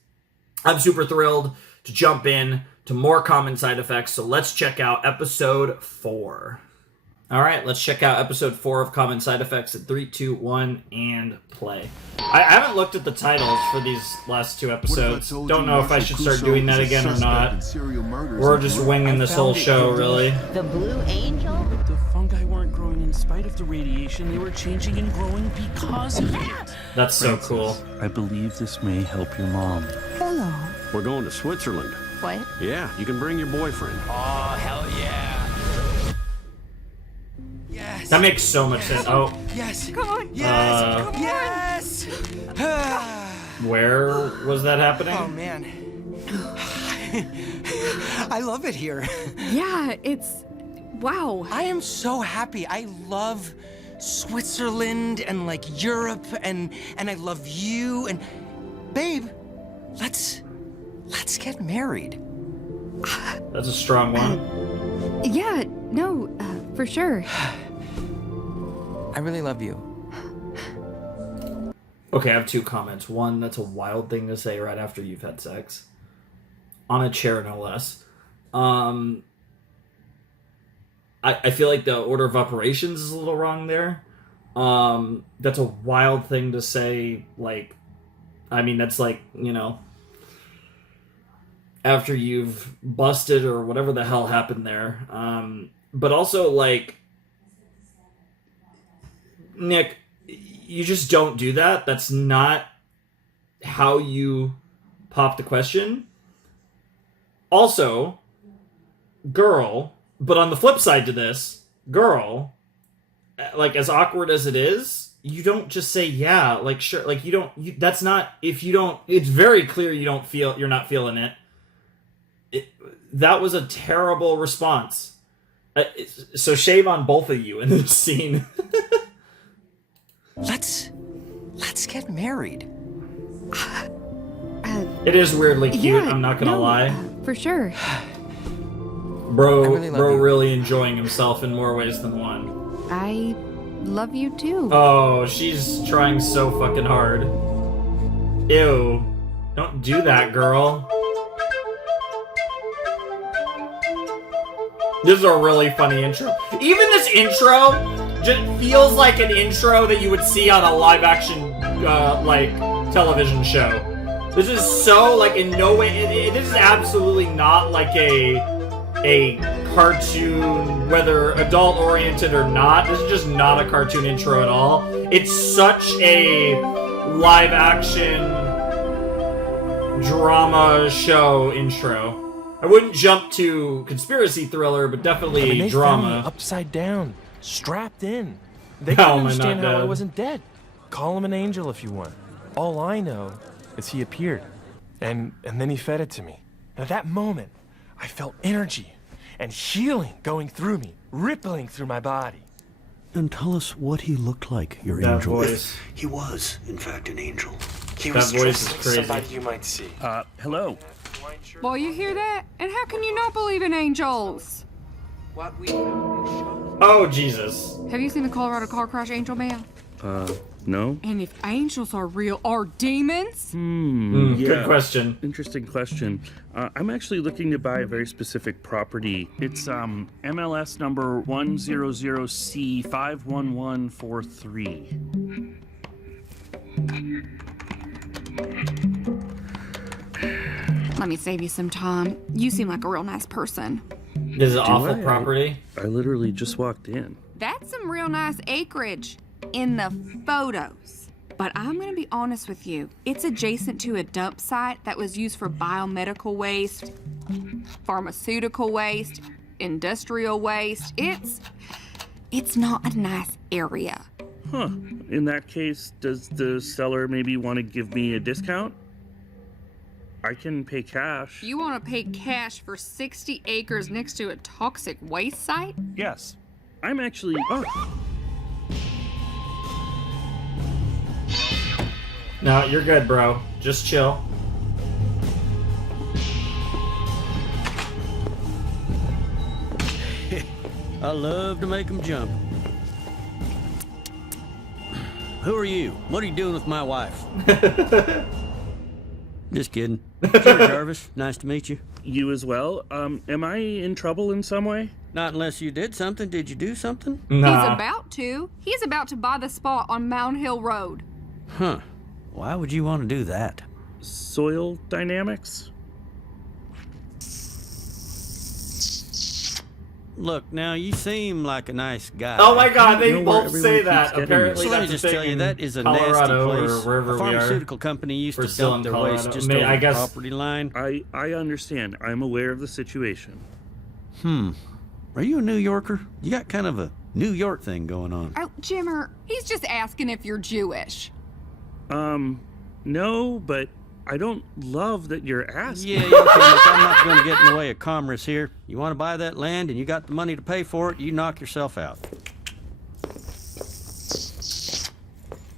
I'm super thrilled to jump in to more common side effects. So let's check out episode 4. All right, let's check out episode 4 of Common Side Effects at 3, 2, 1, and play. I haven't looked at the titles for these last 2 episodes. Don't know if I should start doing that again or not. We're just winging this whole show, really. The Blue Angel? The fungi weren't growing in spite of the radiation. They were changing and growing because of it. That's so cool. I believe this may help your mom. Hello. We're going to Switzerland. What? Yeah, you can bring your boyfriend. Oh, hell yeah. Yes. That makes so much sense. Oh. Yes. Come on. Yes. Come on. Yes. Where was that happening? Oh, man. I love it here. Yeah, it's... Wow. I am so happy. I love Switzerland and, like, Europe, and I love you, and... Babe, let's get married. That's a strong one. Yeah, no, for sure. I really love you. Okay, I have 2 comments. One, that's a wild thing to say right after you've had sex. On a chair, no less. I feel like the order of operations is a little wrong there. That's a wild thing to say, like... I mean, that's like, you know... after you've busted or whatever the hell happened there. But also, like... Nick, you just don't do that. That's not how you pop the question. Also, girl, but on the flip side to this, girl, like, as awkward as it is, you don't just say, yeah, like, sure, like, that's not, if you don't, it's very clear you're not feeling it. That was a terrible response. So shame on both of you in this scene. Let's get married. It is weirdly cute, Yeah, I'm not gonna lie. For sure. Bro, really love you. really enjoying himself in more ways than one. I love you too. Oh, she's trying so fucking hard. Ew. Don't do that, girl. This is a really funny intro. Even this intro just feels like an intro that you would see on a live action, like, television show. This is so, like, in no way, this is absolutely not like a cartoon, whether adult oriented or not. This is just not a cartoon intro at all. It's such a live action drama show intro. I wouldn't jump to conspiracy thriller, but definitely I mean, they drama. found me upside down, strapped in. They couldn't understand how I wasn't dead. Call him an angel if you want. All I know is he appeared, and then he fed it to me. And at that moment, I felt energy and healing going through me, rippling through my body. And tell us what he looked like, your That angel. voice. He was, in fact, an angel. He That was voice dressed is like crazy. somebody you might see. Hello. Boy, you hear that? And how can you not believe in angels? Oh, Jesus. Have you seen the Colorado car crash, Angel Man? No? And if angels are real, are demons? Good question. Interesting question. I'm actually looking to buy a very specific property. It's MLS number 100C51143. Let me save you some time. You seem like a real nice person. This is awful property. I literally just walked in. That's some real nice acreage in the photos. But I'm gonna be honest with you. It's adjacent to a dump site that was used for biomedical waste, pharmaceutical waste, industrial waste. It's not a nice area. Huh. In that case, does the seller maybe want to give me a discount? I can pay cash. You want to pay cash for 60 acres next to a toxic waste site? Yes. I'm actually... Oh. No, you're good, bro. Just chill. I love to make them jump. Who are you? What are you doing with my wife? Just kidding. Sure, Jarvis. Nice to meet you. You as well. Am I in trouble in some way? Not unless you did something. Did you do something? He's about to. He's about to buy the spot on Mound Hill Road. Huh. Why would you want to do that? Soil dynamics? Look, now you seem like a nice guy. Oh my God, they both say that. Apparently, so let me that's just a thing tell you, in that is a Colorado nasty place. or wherever a we are. pharmaceutical company used We're to still dump in their waste Colorado. just I mean, over I the guess- property line. I understand. I'm aware of the situation. Are you a New Yorker? You got kind of a New York thing going on. Oh, Jimmer, he's just asking if you're Jewish. No, but I don't love that you're asking. Yeah, okay, look, I'm not going to get in the way of commerce here. You want to buy that land and you got the money to pay for it, you knock yourself out.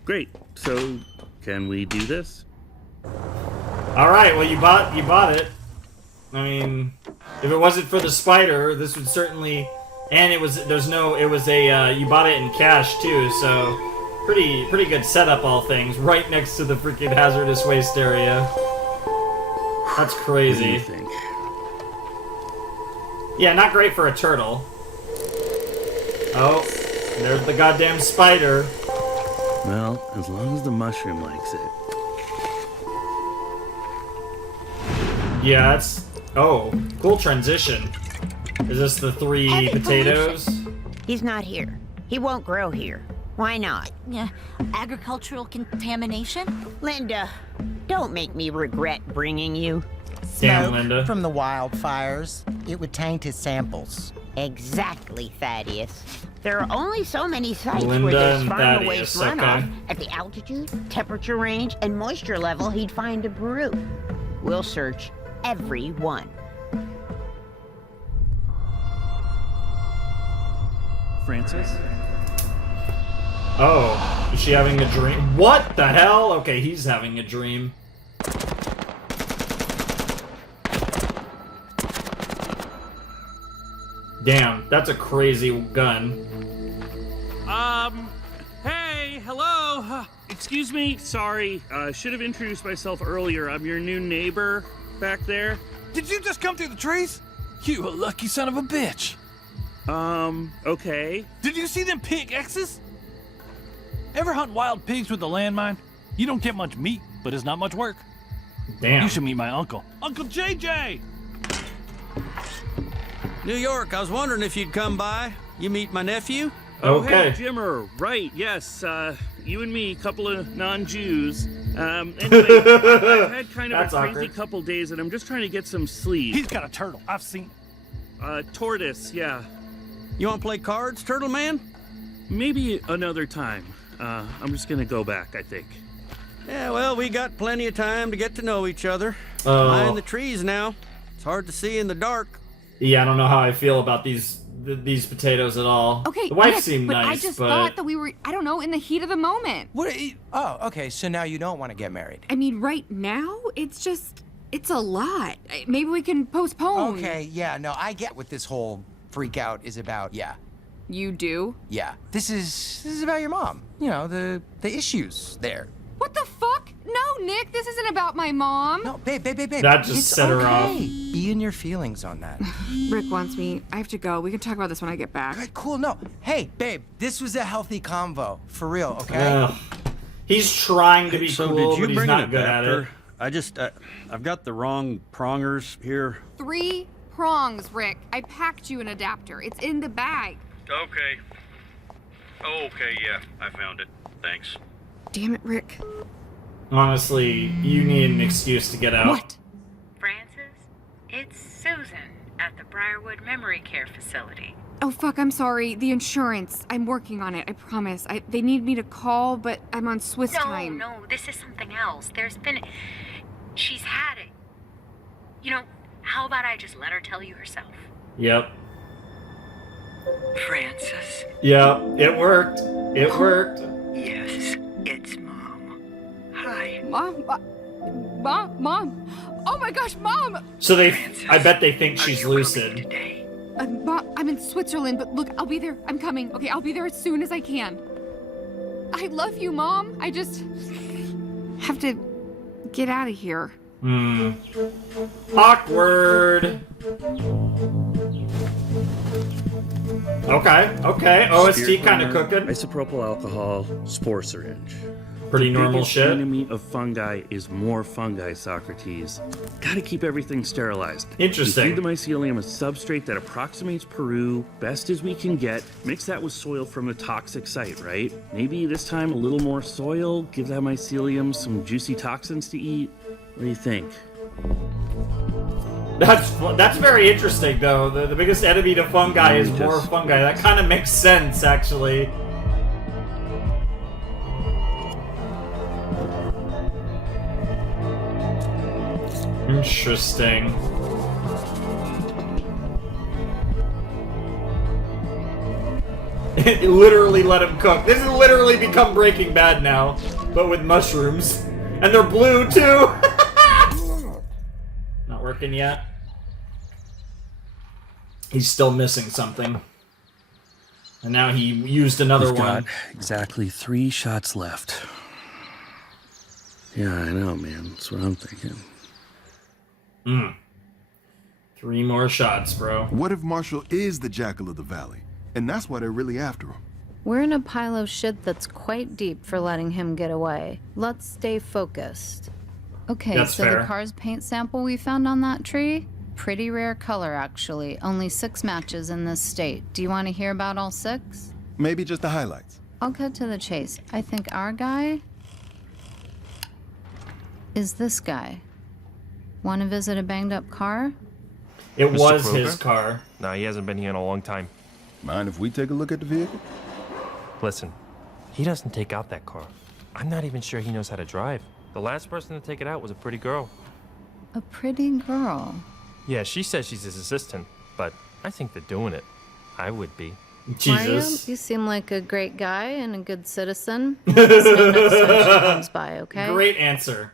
Great. So, can we do this? All right. Well, you bought it. I mean, if it wasn't for the spider, this would certainly. And it was. It was a. You bought it in cash too, so. Pretty good setup, all things. Right next to the freaking hazardous waste area. That's crazy. What do you think? Yeah, not great for a turtle. Oh, there's the goddamn spider. Well, as long as the mushroom likes it. Yeah, that's... Oh, cool transition. Is this the 3 Heavy potatoes? He's not here. He won't grow here. Why not? Yeah, agricultural contamination? Linda, don't make me regret bringing you. Damn, Smoke Linda. from the wildfires. It would taint his samples. Exactly, Thaddeus. There are only so many sites Linda where there's and farmer waste Thaddeus, runoff okay. at the altitude, temperature range, and moisture level he'd find in Peru. We'll search every one. Francis? Oh, is she having a dream? What the hell? Okay, he's having a dream. Damn, that's a crazy gun. Hey, hello. Excuse me. Sorry. Should have introduced myself earlier. I'm your new neighbor back there. Did you just come through the trees? You a lucky son of a bitch. Okay. Did you see them pig X's? Ever hunt wild pigs with a landmine? You don't get much meat. but it's not much work. Damn. You should meet my uncle. Uncle JJ! New York, I was wondering if you'd come by. You meet my nephew? Oh, Okay. hey, Jimmer. Right, yes. You and me, couple of non-Jews. Anyway, I've had kind of That's a crazy awkward. couple days, and I'm just trying to get some sleep. He's got a turtle. I've seen. Tortoise, yeah. You want to play cards, Turtle Man? Maybe another time. I'm just gonna go back, I think. Yeah, well, we got plenty of time to get to know each other. Oh. Behind the trees now. It's hard to see in the dark. Yeah, I don't know how I feel about these potatoes at all. Okay, the wife Nick, seemed but nice, I just but thought that we were, I don't know, in the heat of the moment. Oh, okay. So now you don't want to get married. I mean, right now, it's a lot. Maybe we can postpone. Okay, yeah, no, I get what this whole freak out is about. Yeah, You do? yeah. This is about your mom. You know, the issues there. What the fuck? No, Nick, this isn't about my mom. No, babe. That just it's set her off. okay. Be in your feelings on that. Rick wants me. I have to go. We can talk about this when I get back. Alright, cool. No, hey, babe, this was a healthy convo, for real. Okay. Ugh. He's trying to be So cool, did you but he's bring not an good at adapter? it. I just, I've got the wrong prongers here. 3 prongs, Rick. I packed you an adapter. It's in the bag. Okay. Okay, yeah, I found it. Thanks. Damn it, Rick. Honestly, you need an excuse to get out. What? Francis, it's Susan at the Briarwood Memory Care Facility. Oh, fuck, I'm sorry. The insurance. I'm working on it, I promise. They need me to call, but I'm on Swiss time. No, this is something else. She's had it. You know, how about I just let her tell you herself? Yep. Francis? Yep, it worked. It worked. Yes, it's Mom. Hi. Mom? Mom? Oh my gosh, Mom! So I bet they think she's lucid. Mom, I'm in Switzerland, but look, I'll be there. I'm coming. Okay, I'll be there as soon as I can. I love you, Mom. I just have to get out of here. Awkward. Okay. OST kind of cooking. Isopropyl alcohol, spore syringe. Pretty normal biggest shit. enemy of fungi is more fungi, Socrates. Gotta keep everything sterilized. Interesting. We feed the mycelium a substrate that approximates Peru, best as we can get. Mix that with soil from a toxic site, right? Maybe this time a little more soil, give that mycelium some juicy toxins to eat. What do you think? That's very interesting, though. The biggest enemy to fungi is more fungi. That kind of makes sense, actually. Interesting. Literally let him cook. This has literally become Breaking Bad now, but with mushrooms. And they're blue, too! Not working yet. He's still missing something. And now he used another We've one. got exactly 3 shots left. Yeah, I know, man. That's what I'm thinking. 3 more shots, bro. What if Marshall is the Jackal of the Valley? And that's why they're really after him. We're in a pile of shit that's quite deep for letting him get away. Let's stay focused. Okay, That's so fair. the car's paint sample we found on that tree? Pretty rare color, actually. Only 6 matches in this state. Do you want to hear about all 6? Maybe just the highlights. I'll cut to the chase. I think our guy is this guy. Want to visit a banged-up car? It Mr. was Kroger? his car. Nah, he hasn't been here in a long time. Mind if we take a look at the vehicle? Listen, he doesn't take out that car. I'm not even sure he knows how to drive. The last person to take it out was a pretty girl. A pretty girl. Yeah, she says she's his assistant, but I think they're doing it. I would be. Mario, you seem like a great guy and a good citizen. Let us know next time she comes by, okay? Great answer.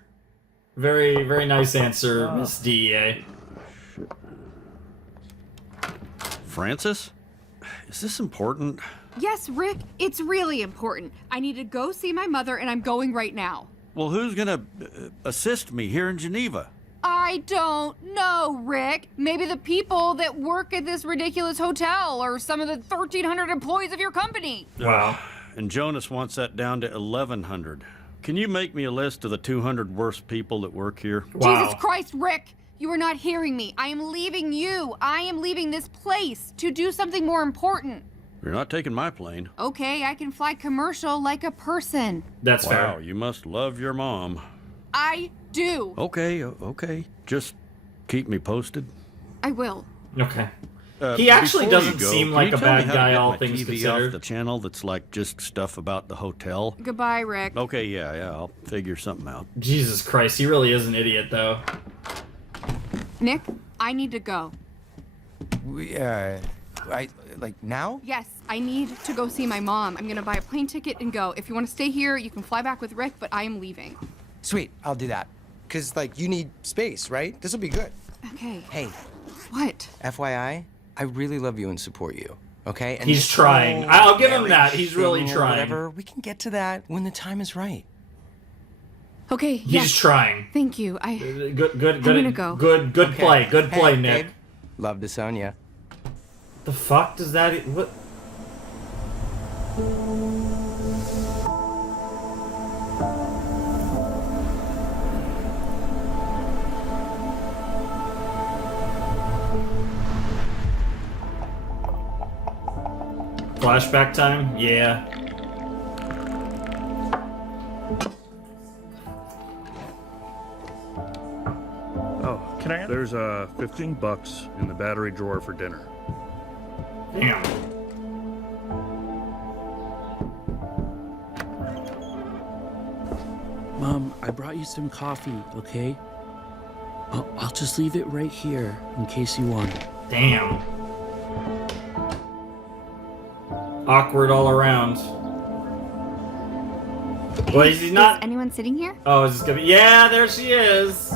Very, very nice answer, Miss DEA. Francis? Is this important? Yes, Rick, it's really important. I need to go see my mother, and I'm going right now. Well, who's gonna assist me here in Geneva? I don't know, Rick. Maybe the people that work at this ridiculous hotel or some of the 1,300 employees of your company. Wow. And Jonas wants that down to 1,100. can you make me a list of the 200 worst people that work here? Wow. Jesus Christ, Rick! You are not hearing me. I am leaving you. I am leaving this place to do something more important. You're not taking my plane. Okay, I can fly commercial like a person. That's fair. Wow, you must love your mom. I do. Okay. Just keep me posted. I will. Okay. He actually doesn't seem like a bad guy, all things things considered. considered. Off the channel that's like just stuff about the hotel. Goodbye, Rick. Okay, yeah, I'll figure something out. Jesus Christ, he really is an idiot, though. Nick, I need to go. Like now? Yes, I need to go see my mom. I'm gonna buy a plane ticket and go. If you want to stay here, you can fly back with Rick, but I am leaving. Sweet, I'll do that. Cause like you need space, right? This will be good. Okay. Hey. What? FYI, I really love you and support you. Okay? And He's trying. I'll give him that. He's really trying. Whatever, we can get to that when the time is right. Okay. He's trying. Thank you. Good. I'm gonna go. Good Okay. play, Hey, Nick. babe. Love to Sonia. The fuck does that? What? Flashback time? Yeah. Oh, can I? There's $15 in the battery drawer for dinner. Damn. Mom, I brought you some coffee, okay? I'll just leave it right here in case you want it. Damn. Awkward all around. Well, is he not? Is anyone sitting here? Oh, is this gonna be? Yeah, there she is.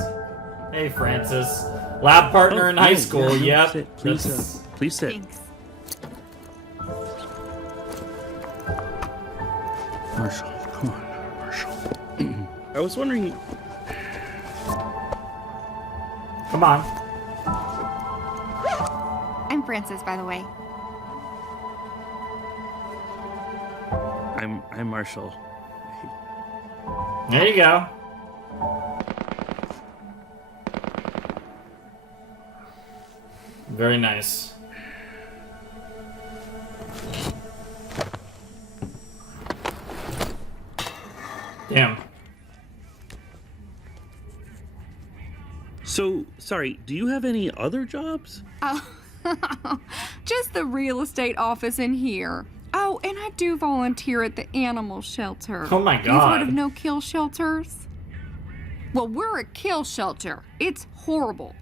Hey, Francis. Lab partner in high school. Yeah, Yep. sit. Please, please sit. Thanks. Marshall, come on, Marshall. I was wondering. Come on. I'm Francis, by the way. I'm Marshall. There you go. Very nice. Damn. So, sorry, do you have any other jobs? Oh, just the real estate office in here. Oh, and I do volunteer at the animal shelter. Oh my You've God. heard of no-kill shelters? Well, we're a kill shelter. It's horrible.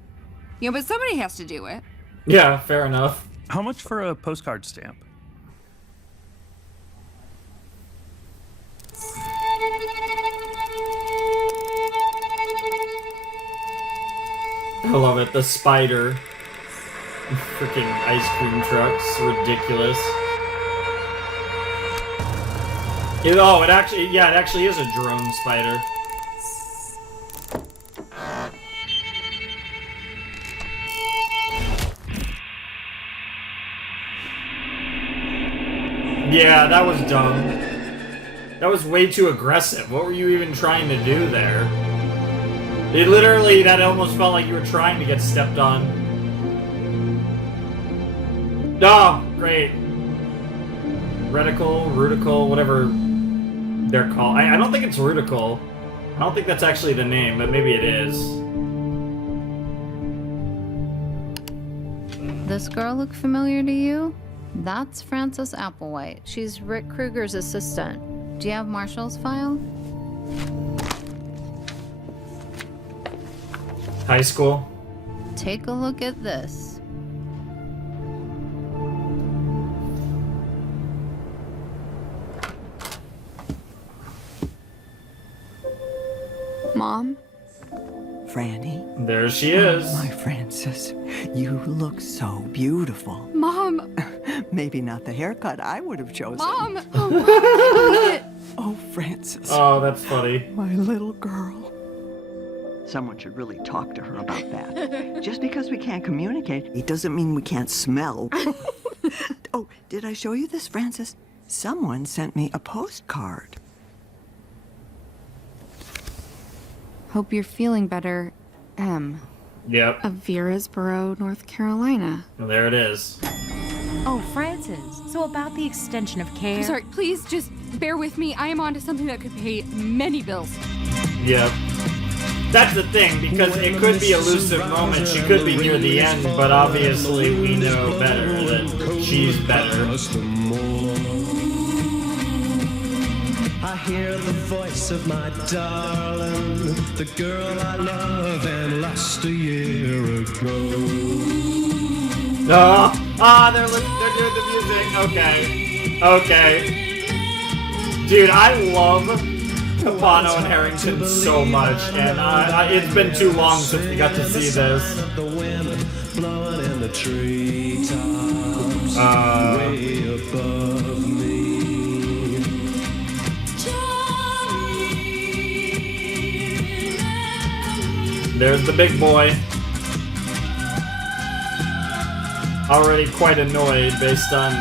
You know, but somebody has to do it. Yeah, fair enough. How much for a postcard stamp? I love it. The spider. Freaking ice cream trucks. Ridiculous. It actually is a drone spider. Yeah, that was dumb. That was way too aggressive. What were you even trying to do there? It literally, that almost felt like you were trying to get stepped on. Oh, great. Ruticle, whatever they're called. I don't think it's Ruticle. I don't think that's actually the name, but maybe it is. This girl look familiar to you? That's Frances Applewhite. She's Rick Kruger's assistant. Do you have Marshall's file? High school. Take a look at this. Mom? Franny? There she is. Oh, my Frances, you look so beautiful. Mom! Maybe not the haircut I would have chosen. Mom! Oh, Mom, I can't believe it. Oh, Frances. Oh, that's funny. My little girl. Someone should really talk to her about that. Just because we can't communicate, it doesn't mean we can't smell. Oh, did I show you this, Frances? Someone sent me a postcard. Hope you're feeling better. Yep. Of Verasboro, North Carolina. Well, there it is. Oh, Francis. So about the extension of care. I'm sorry, please just bear with me. I am onto something that could pay many bills. Yep. That's the thing, because it could be a elusive moment. She could be near the end, but obviously we know better that she's better. I hear the voice of my darling, the girl I love and lost a year ago. They're doing the music. Okay. Dude, I love Capano and Harrington so much, and it's been too long since we got to see this. The wind blowing in the treetops way above me. There's the big boy. Already quite annoyed based on...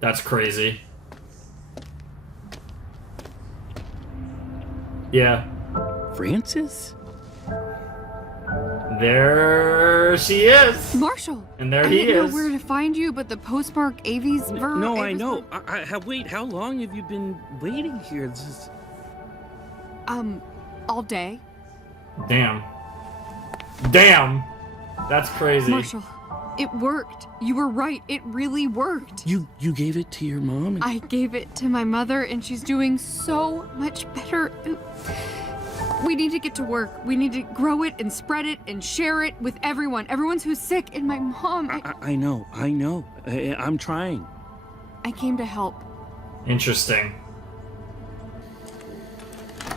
That's crazy. Yeah. Francis? There she is. Marshall. And there he I didn't is. know where to find you, but the postmark Avies. No, I know. Wait, how long have you been waiting here? This is... all day. Damn. That's crazy. Marshall, it worked. You were right. It really worked. You gave it to your mom? I gave it to my mother, and she's doing so much better. We need to get to work. We need to grow it and spread it and share it with everyone. Everyone's who's sick, and my mom. I know. I'm trying. I came to help. Interesting.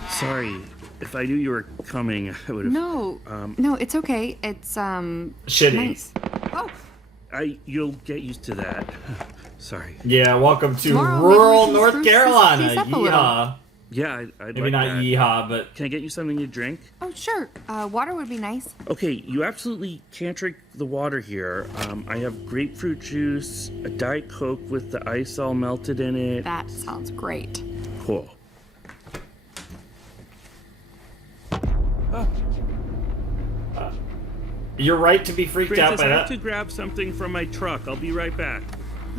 Sorry. If I knew you were coming, I would have... No. No, it's okay. It's, shitty. Nice. Oh! You'll get used to that. Sorry. Yeah, welcome to Tomorrow, rural maybe we can North spruce this Carolina. place up a Yeehaw. little. Yeah, I'd Maybe like not that. yeehaw, but... Can I get you something to drink? Oh, sure. Water would be nice. Okay, you absolutely can't drink the water here. I have grapefruit juice, a Diet Coke with the ice all melted in it. That sounds great. Cool. You're right to be freaked Francis, out by I that. have to grab something from my truck. I'll be right back.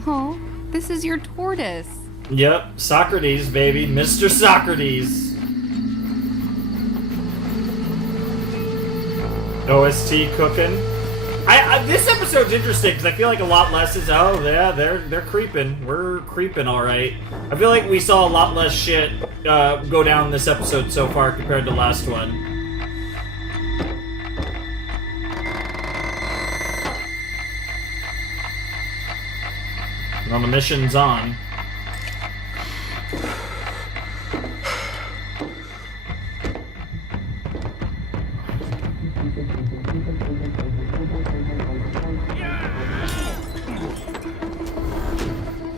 Oh, this is your tortoise. Yep, Socrates, baby. Mr. Socrates. OST cooking. This episode's interesting because I feel like a lot less is, oh, yeah, they're creeping. We're creeping, all right. I feel like we saw a lot less shit go down this episode so far compared to last one. Well, the mission's on.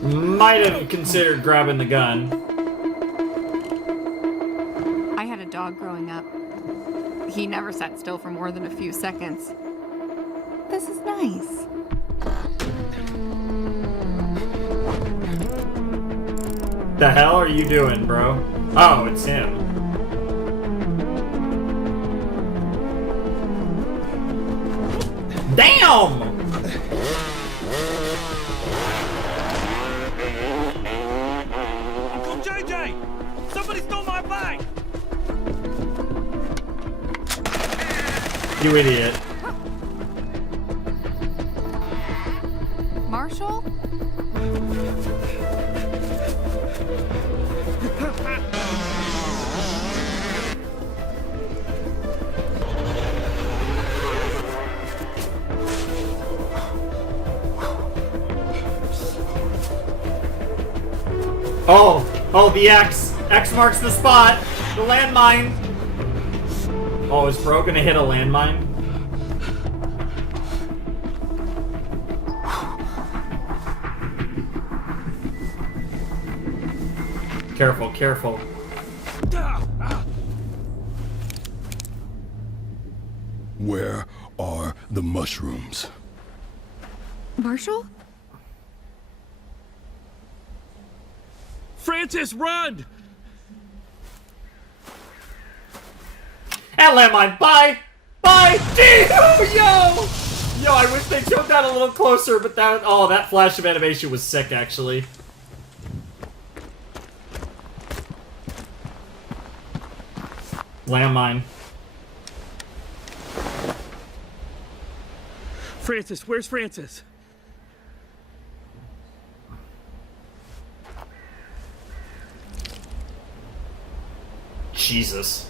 Might have considered grabbing the gun. I had a dog growing up. He never sat still for more than a few seconds. This is nice. The hell are you doing, bro? Oh, it's him. Damn! Uncle JJ! Somebody stole my bike! You idiot. Marshall? Oh, the X. X marks the spot. The landmine. Oh, is Bro gonna hit a landmine? Careful, careful. Where are the mushrooms? Marshall? Francis, run! And landmine, bye! Bye! Yo! Yo, I wish they took that a little closer, but that flash of animation was sick, actually. Landmine. Francis, where's Francis? Jesus.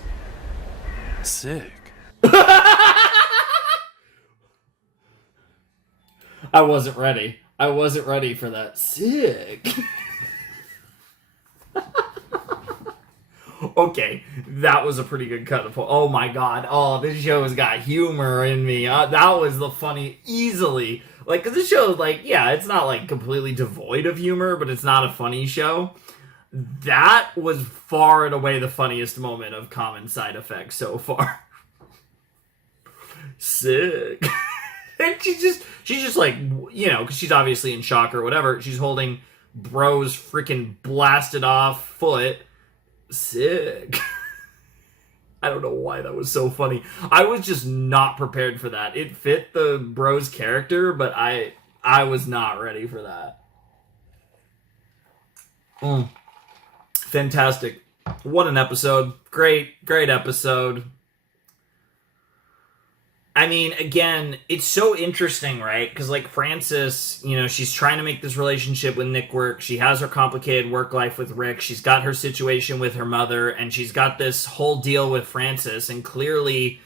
Sick. I wasn't ready. I wasn't ready for that. Sick. Okay, that was a pretty good cut. Oh my god. Oh, this show's got humor in me. That was the funny, easily. Like, cause this show's like, yeah, it's not like completely devoid of humor, but it's not a funny show. That was far and away the funniest moment of Common Side Effects so far. Sick. And she's just like, you know, because she's obviously in shock or whatever. She's holding Bro's freaking blasted off foot. Sick. I don't know why that was so funny. I was just not prepared for that. It fit the Bro's character, but I was not ready for that. Fantastic. What an episode. Great episode. I mean, again, it's so interesting, right? Because, like, Frances, you know, she's trying to make this relationship with Nick work. She has her complicated work life with Rick. She's got her situation with her mother, and she's got this whole deal with Francis. And clearly,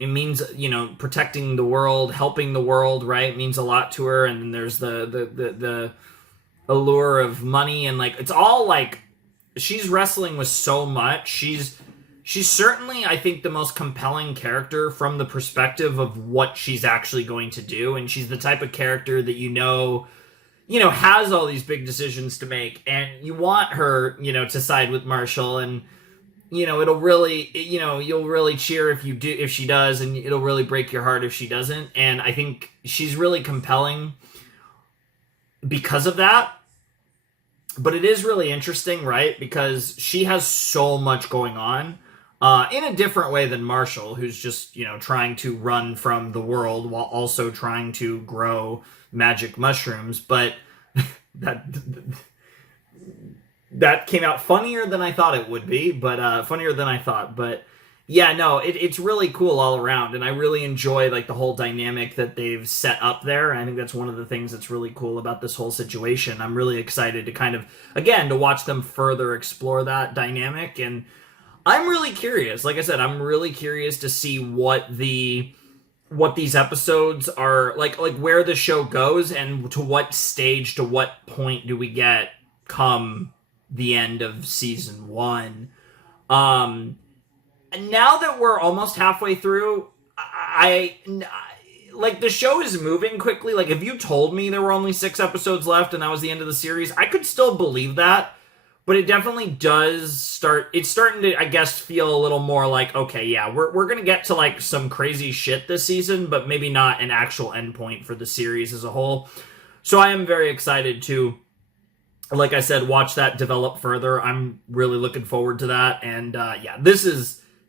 it means, you know, protecting the world, helping the world, right? It means a lot to her. And then there's the allure of money, and, like, it's all, like, she's wrestling with so much. She's certainly, I think, the most compelling character from the perspective of what she's actually going to do. And she's the type of character that, you know, has all these big decisions to make. And you want her, you know, to side with Marshall. And, you know, it'll really, you know, you'll really cheer if she does. And it'll really break your heart if she doesn't. And I think she's really compelling because of that. But it is really interesting, right? Because she has so much going on. In a different way than Marshall, who's just, you know, trying to run from the world while also trying to grow magic mushrooms. But that came out funnier than I thought it would be, but funnier than I thought. But yeah, no, it's really cool all around, and I really enjoy, like, the whole dynamic that they've set up there. I think that's one of the things that's really cool about this whole situation. I'm really excited to kind of, again, to watch them further explore that dynamic. And I'm really curious. Like I said, I'm really curious to see what these episodes are like where the show goes, and to what stage, to what point do we get come the end of season 1. And now that we're almost halfway through, I like, the show is moving quickly. Like, if you told me there were only 6 episodes left and that was the end of the series, I could still believe that. But it definitely does it's starting to, I guess, feel a little more like, okay, yeah, we're going to get to, like, some crazy shit this season, but maybe not an actual endpoint for the series as a whole. So I am very excited to, like I said, watch that develop further. I'm really looking forward to that. And yeah, this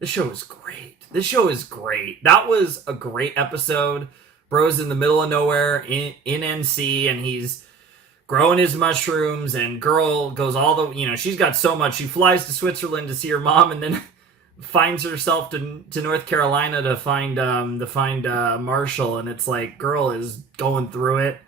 show is great. This show is great. That was a great episode. Bro's in the middle of nowhere in NC, and he's growing his mushrooms, and girl goes she's got so much. She flies to Switzerland to see her mom, and then finds herself to North Carolina to find Marshall, and it's like, girl is going through it.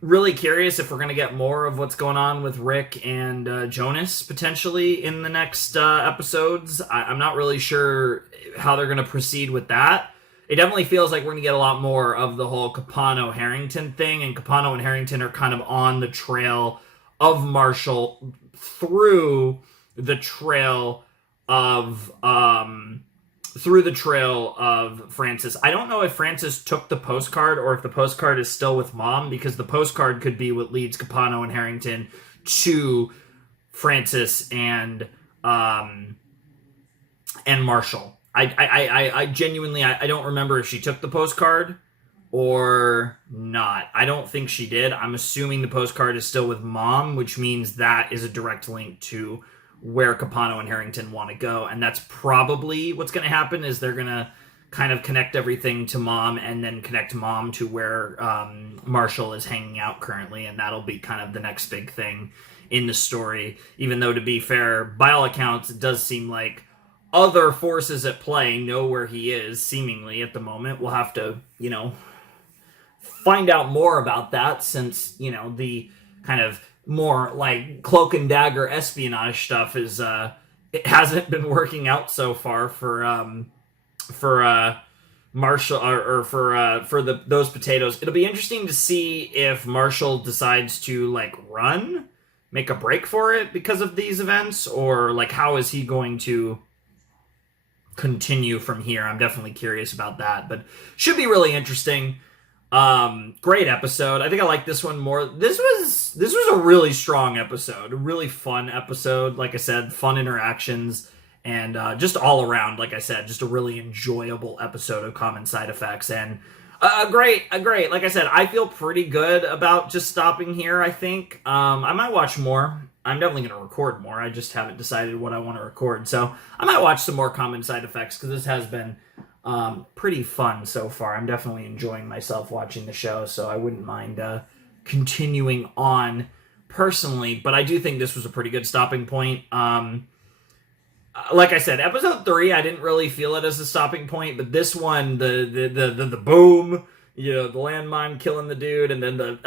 Really curious if we're going to get more of what's going on with Rick and Jonas potentially in the next episodes. I'm not really sure how they're going to proceed with that. It definitely feels like we're going to get a lot more of the whole Capano-Harrington thing, and Capano and Harrington are kind of on the trail of Marshall through the trail of Francis. I don't know if Francis took the postcard or if the postcard is still with Mom, because the postcard could be what leads Capano and Harrington to Francis and Marshall. I genuinely, I don't remember if she took the postcard or not. I don't think she did. I'm assuming the postcard is still with Mom, which means that is a direct link to where Capano and Harrington want to go. And that's probably what's going to happen, is they're going to kind of connect everything to Mom and then connect Mom to where Marshall is hanging out currently. And that'll be kind of the next big thing in the story. Even though, to be fair, by all accounts, it does seem like other forces at play know where he is, seemingly, at the moment. We'll have to, find out more about that, since, the kind of more like cloak and dagger espionage stuff is, it hasn't been working out so far for Marshall, or for those potatoes. It'll be interesting to see if Marshall decides to, like, make a break for it because of these events, or, like, how is he going to continue from here. I'm definitely curious about that, but should be really interesting. Great episode. I think I like this one more. This was a really strong episode, a really fun episode. Like I said, fun interactions, and just all around, like I said, just a really enjoyable episode of Common Side Effects, and a great, like I said, I feel pretty good about just stopping here. I think I might watch more. I'm definitely going to record more. I just haven't decided what I want to record. So I might watch some more Common Side Effects, because this has been pretty fun so far. I'm definitely enjoying myself watching the show, so I wouldn't mind continuing on personally. But I do think this was a pretty good stopping point. Like I said, episode 3, I didn't really feel it as a stopping point, but this one, the boom, the landmine killing the dude, and then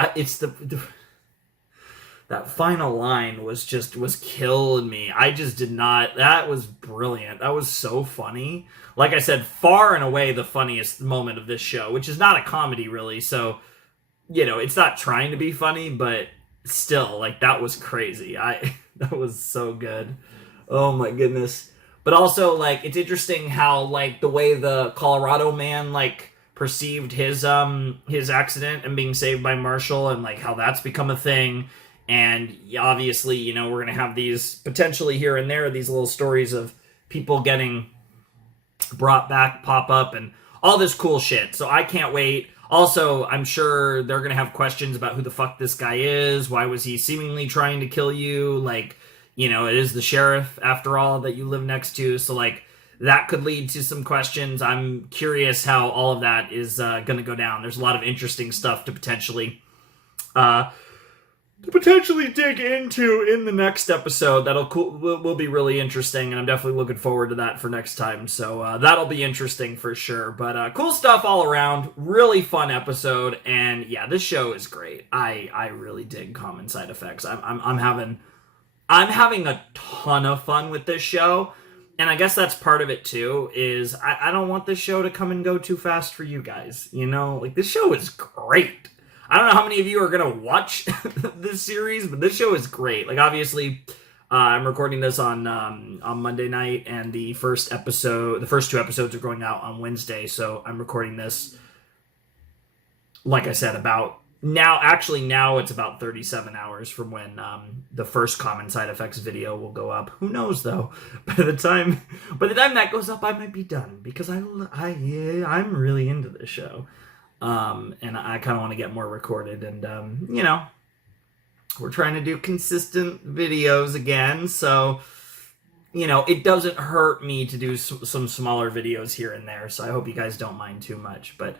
that final line was killing me. I just did not. That was brilliant. That was so funny. Like I said, far and away the funniest moment of this show, which is not a comedy really. So, it's not trying to be funny, but still, like, that was crazy. That was so good. Oh my goodness. But also, like, it's interesting how, like, the way the Colorado man, like, perceived his accident and being saved by Marshall, and, like, how that's become a thing. And obviously, we're going to have these potentially here and there, these little stories of people getting brought back, pop up, and all this cool shit. So I can't wait. Also, I'm sure they're going to have questions about who the fuck this guy is. Why was he seemingly trying to kill you? Like, it is the sheriff, after all, that you live next to. So, like, that could lead to some questions. I'm curious how all of that is going to go down. There's a lot of interesting stuff to potentially dig into in the next episode. Will be really interesting, and I'm definitely looking forward to that for next time. So that'll be interesting for sure. But cool stuff all around. Really fun episode, and yeah, this show is great. I really dig Common Side Effects. I'm having a ton of fun with this show, and I guess that's part of it too. Is I don't want this show to come and go too fast for you guys. Like, this show is great. I don't know how many of you are going to watch this series, but this show is great. Like, obviously, I'm recording this on Monday night, and the first 2 episodes are going out on Wednesday, so I'm recording this, like I said, about now. Actually, now it's about 37 hours from when the first Common Side Effects video will go up. Who knows, though? By the time that goes up, I might be done, because I'm really into this show. And I kind of want to get more recorded, and, we're trying to do consistent videos again, so, it doesn't hurt me to do some smaller videos here and there, so I hope you guys don't mind too much, but,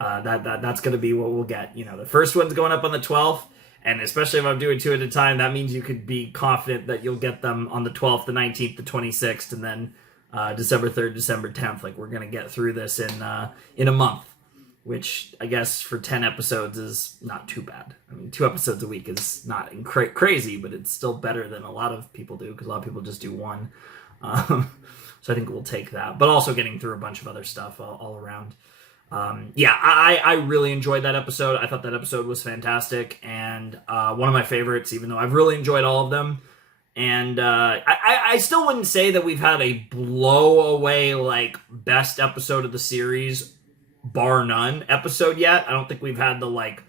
that's going to be what we'll get. The first one's going up on the 12th, and especially if I'm doing 2 at a time, that means you could be confident that you'll get them on the 12th, the 19th, the 26th, and then, December 3rd, December 10th, like, we're going to get through this in a month. Which I guess for 10 episodes is not too bad. I mean, 2 episodes a week is not crazy, but it's still better than a lot of people do, because a lot of people just do 1. So I think we'll take that. But also getting through a bunch of other stuff all around. I really enjoyed that episode. I thought that episode was fantastic, and one of my favorites, even though I've really enjoyed all of them. And I still wouldn't say that we've had a blow away, like, best episode of the series, bar none, episode yet. I don't think we've had the, like,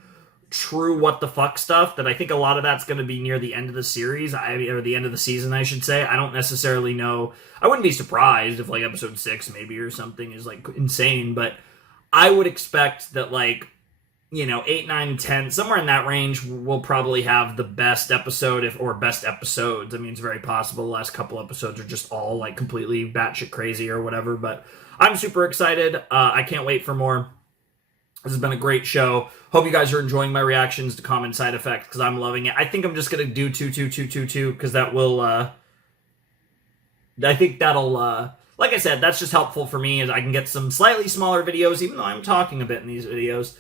true what the fuck stuff, that I think a lot of that's going to be near the end of the series, or the end of the season, I should say. I don't necessarily know. I wouldn't be surprised if, like, episode 6 maybe or something is, like, insane, but I would expect that, like, 8, 9, 10, somewhere in that range, we'll probably have the best episode, or best episodes. I mean, it's very possible the last couple episodes are just all, like, completely batshit crazy or whatever, but I'm super excited. I can't wait for more. This has been a great show. Hope you guys are enjoying my reactions to Common Side Effects, because I'm loving it. I think I'm just going to do 2, because that will, I think that'll, like I said, that's just helpful for me, as I can get some slightly smaller videos, even though I'm talking a bit in these videos.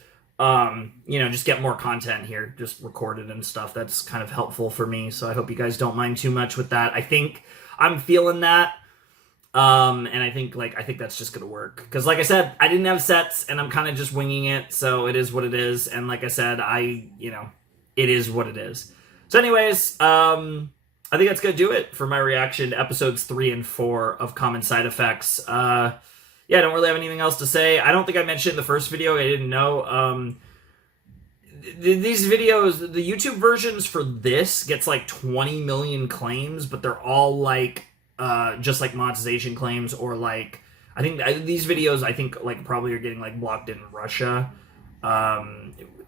Just get more content here, just recorded and stuff. That's kind of helpful for me, so I hope you guys don't mind too much with that. I think I'm feeling that. And I think that's just gonna work. Because like I said, I didn't have sets, and I'm kind of just winging it, so it is what it is. And like I said, it is what it is. So anyways, I think that's gonna do it for my reaction to episodes 3 and 4 of Common Side Effects. I don't really have anything else to say. I don't think I mentioned in the first video. I didn't know. These videos, the YouTube versions for this gets like 20 million claims, but they're all like, just like monetization claims, or like, I think these videos, like probably are getting like blocked in Russia,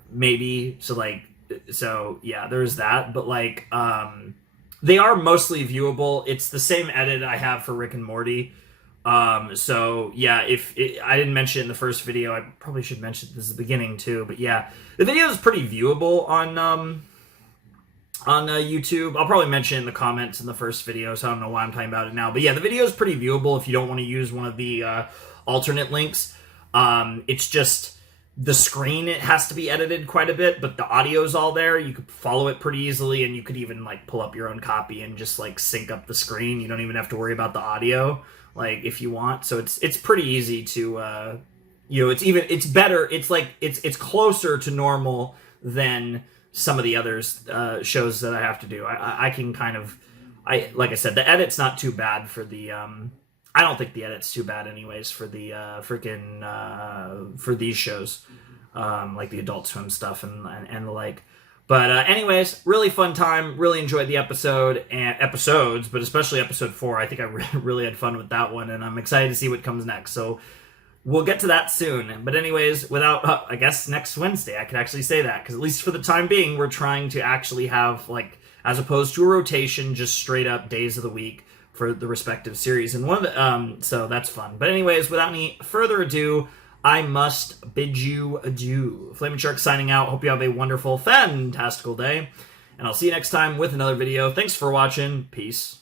maybe. So yeah, there's that. But like, they are mostly viewable. It's the same edit I have for Rick and Morty. So yeah, I didn't mention it in the first video, I probably should mention this at the beginning too, but yeah, the video is pretty viewable on YouTube. I'll probably mention it in the comments in the first video, so I don't know why I'm talking about it now, but yeah, the video is pretty viewable if you don't want to use one of the, alternate links. It's just the screen, it has to be edited quite a bit, but the audio's all there. You could follow it pretty easily, and you could even like pull up your own copy and just like sync up the screen. You don't even have to worry about the audio, like, if you want. So it's pretty easy to it's better. It's like it's closer to normal than some of the others shows that I have to do. I can kind of, like I said, the edit's not too bad for the I don't think the edit's too bad anyways for the for these shows, like the Adult Swim stuff and the like. But anyways, really fun time. Really enjoyed the episode and episodes, but especially episode 4. I think I really had fun with that one, and I'm excited to see what comes next. So we'll get to that soon. But anyways, without, I guess next Wednesday, I could actually say that, because at least for the time being, we're trying to actually have, like, as opposed to a rotation, just straight up days of the week for the respective series. And one of the, so that's fun. But anyways, without any further ado, I must bid you adieu. Flaming Shark signing out. Hope you have a wonderful, fantastical day. And I'll see you next time with another video. Thanks for watching. Peace.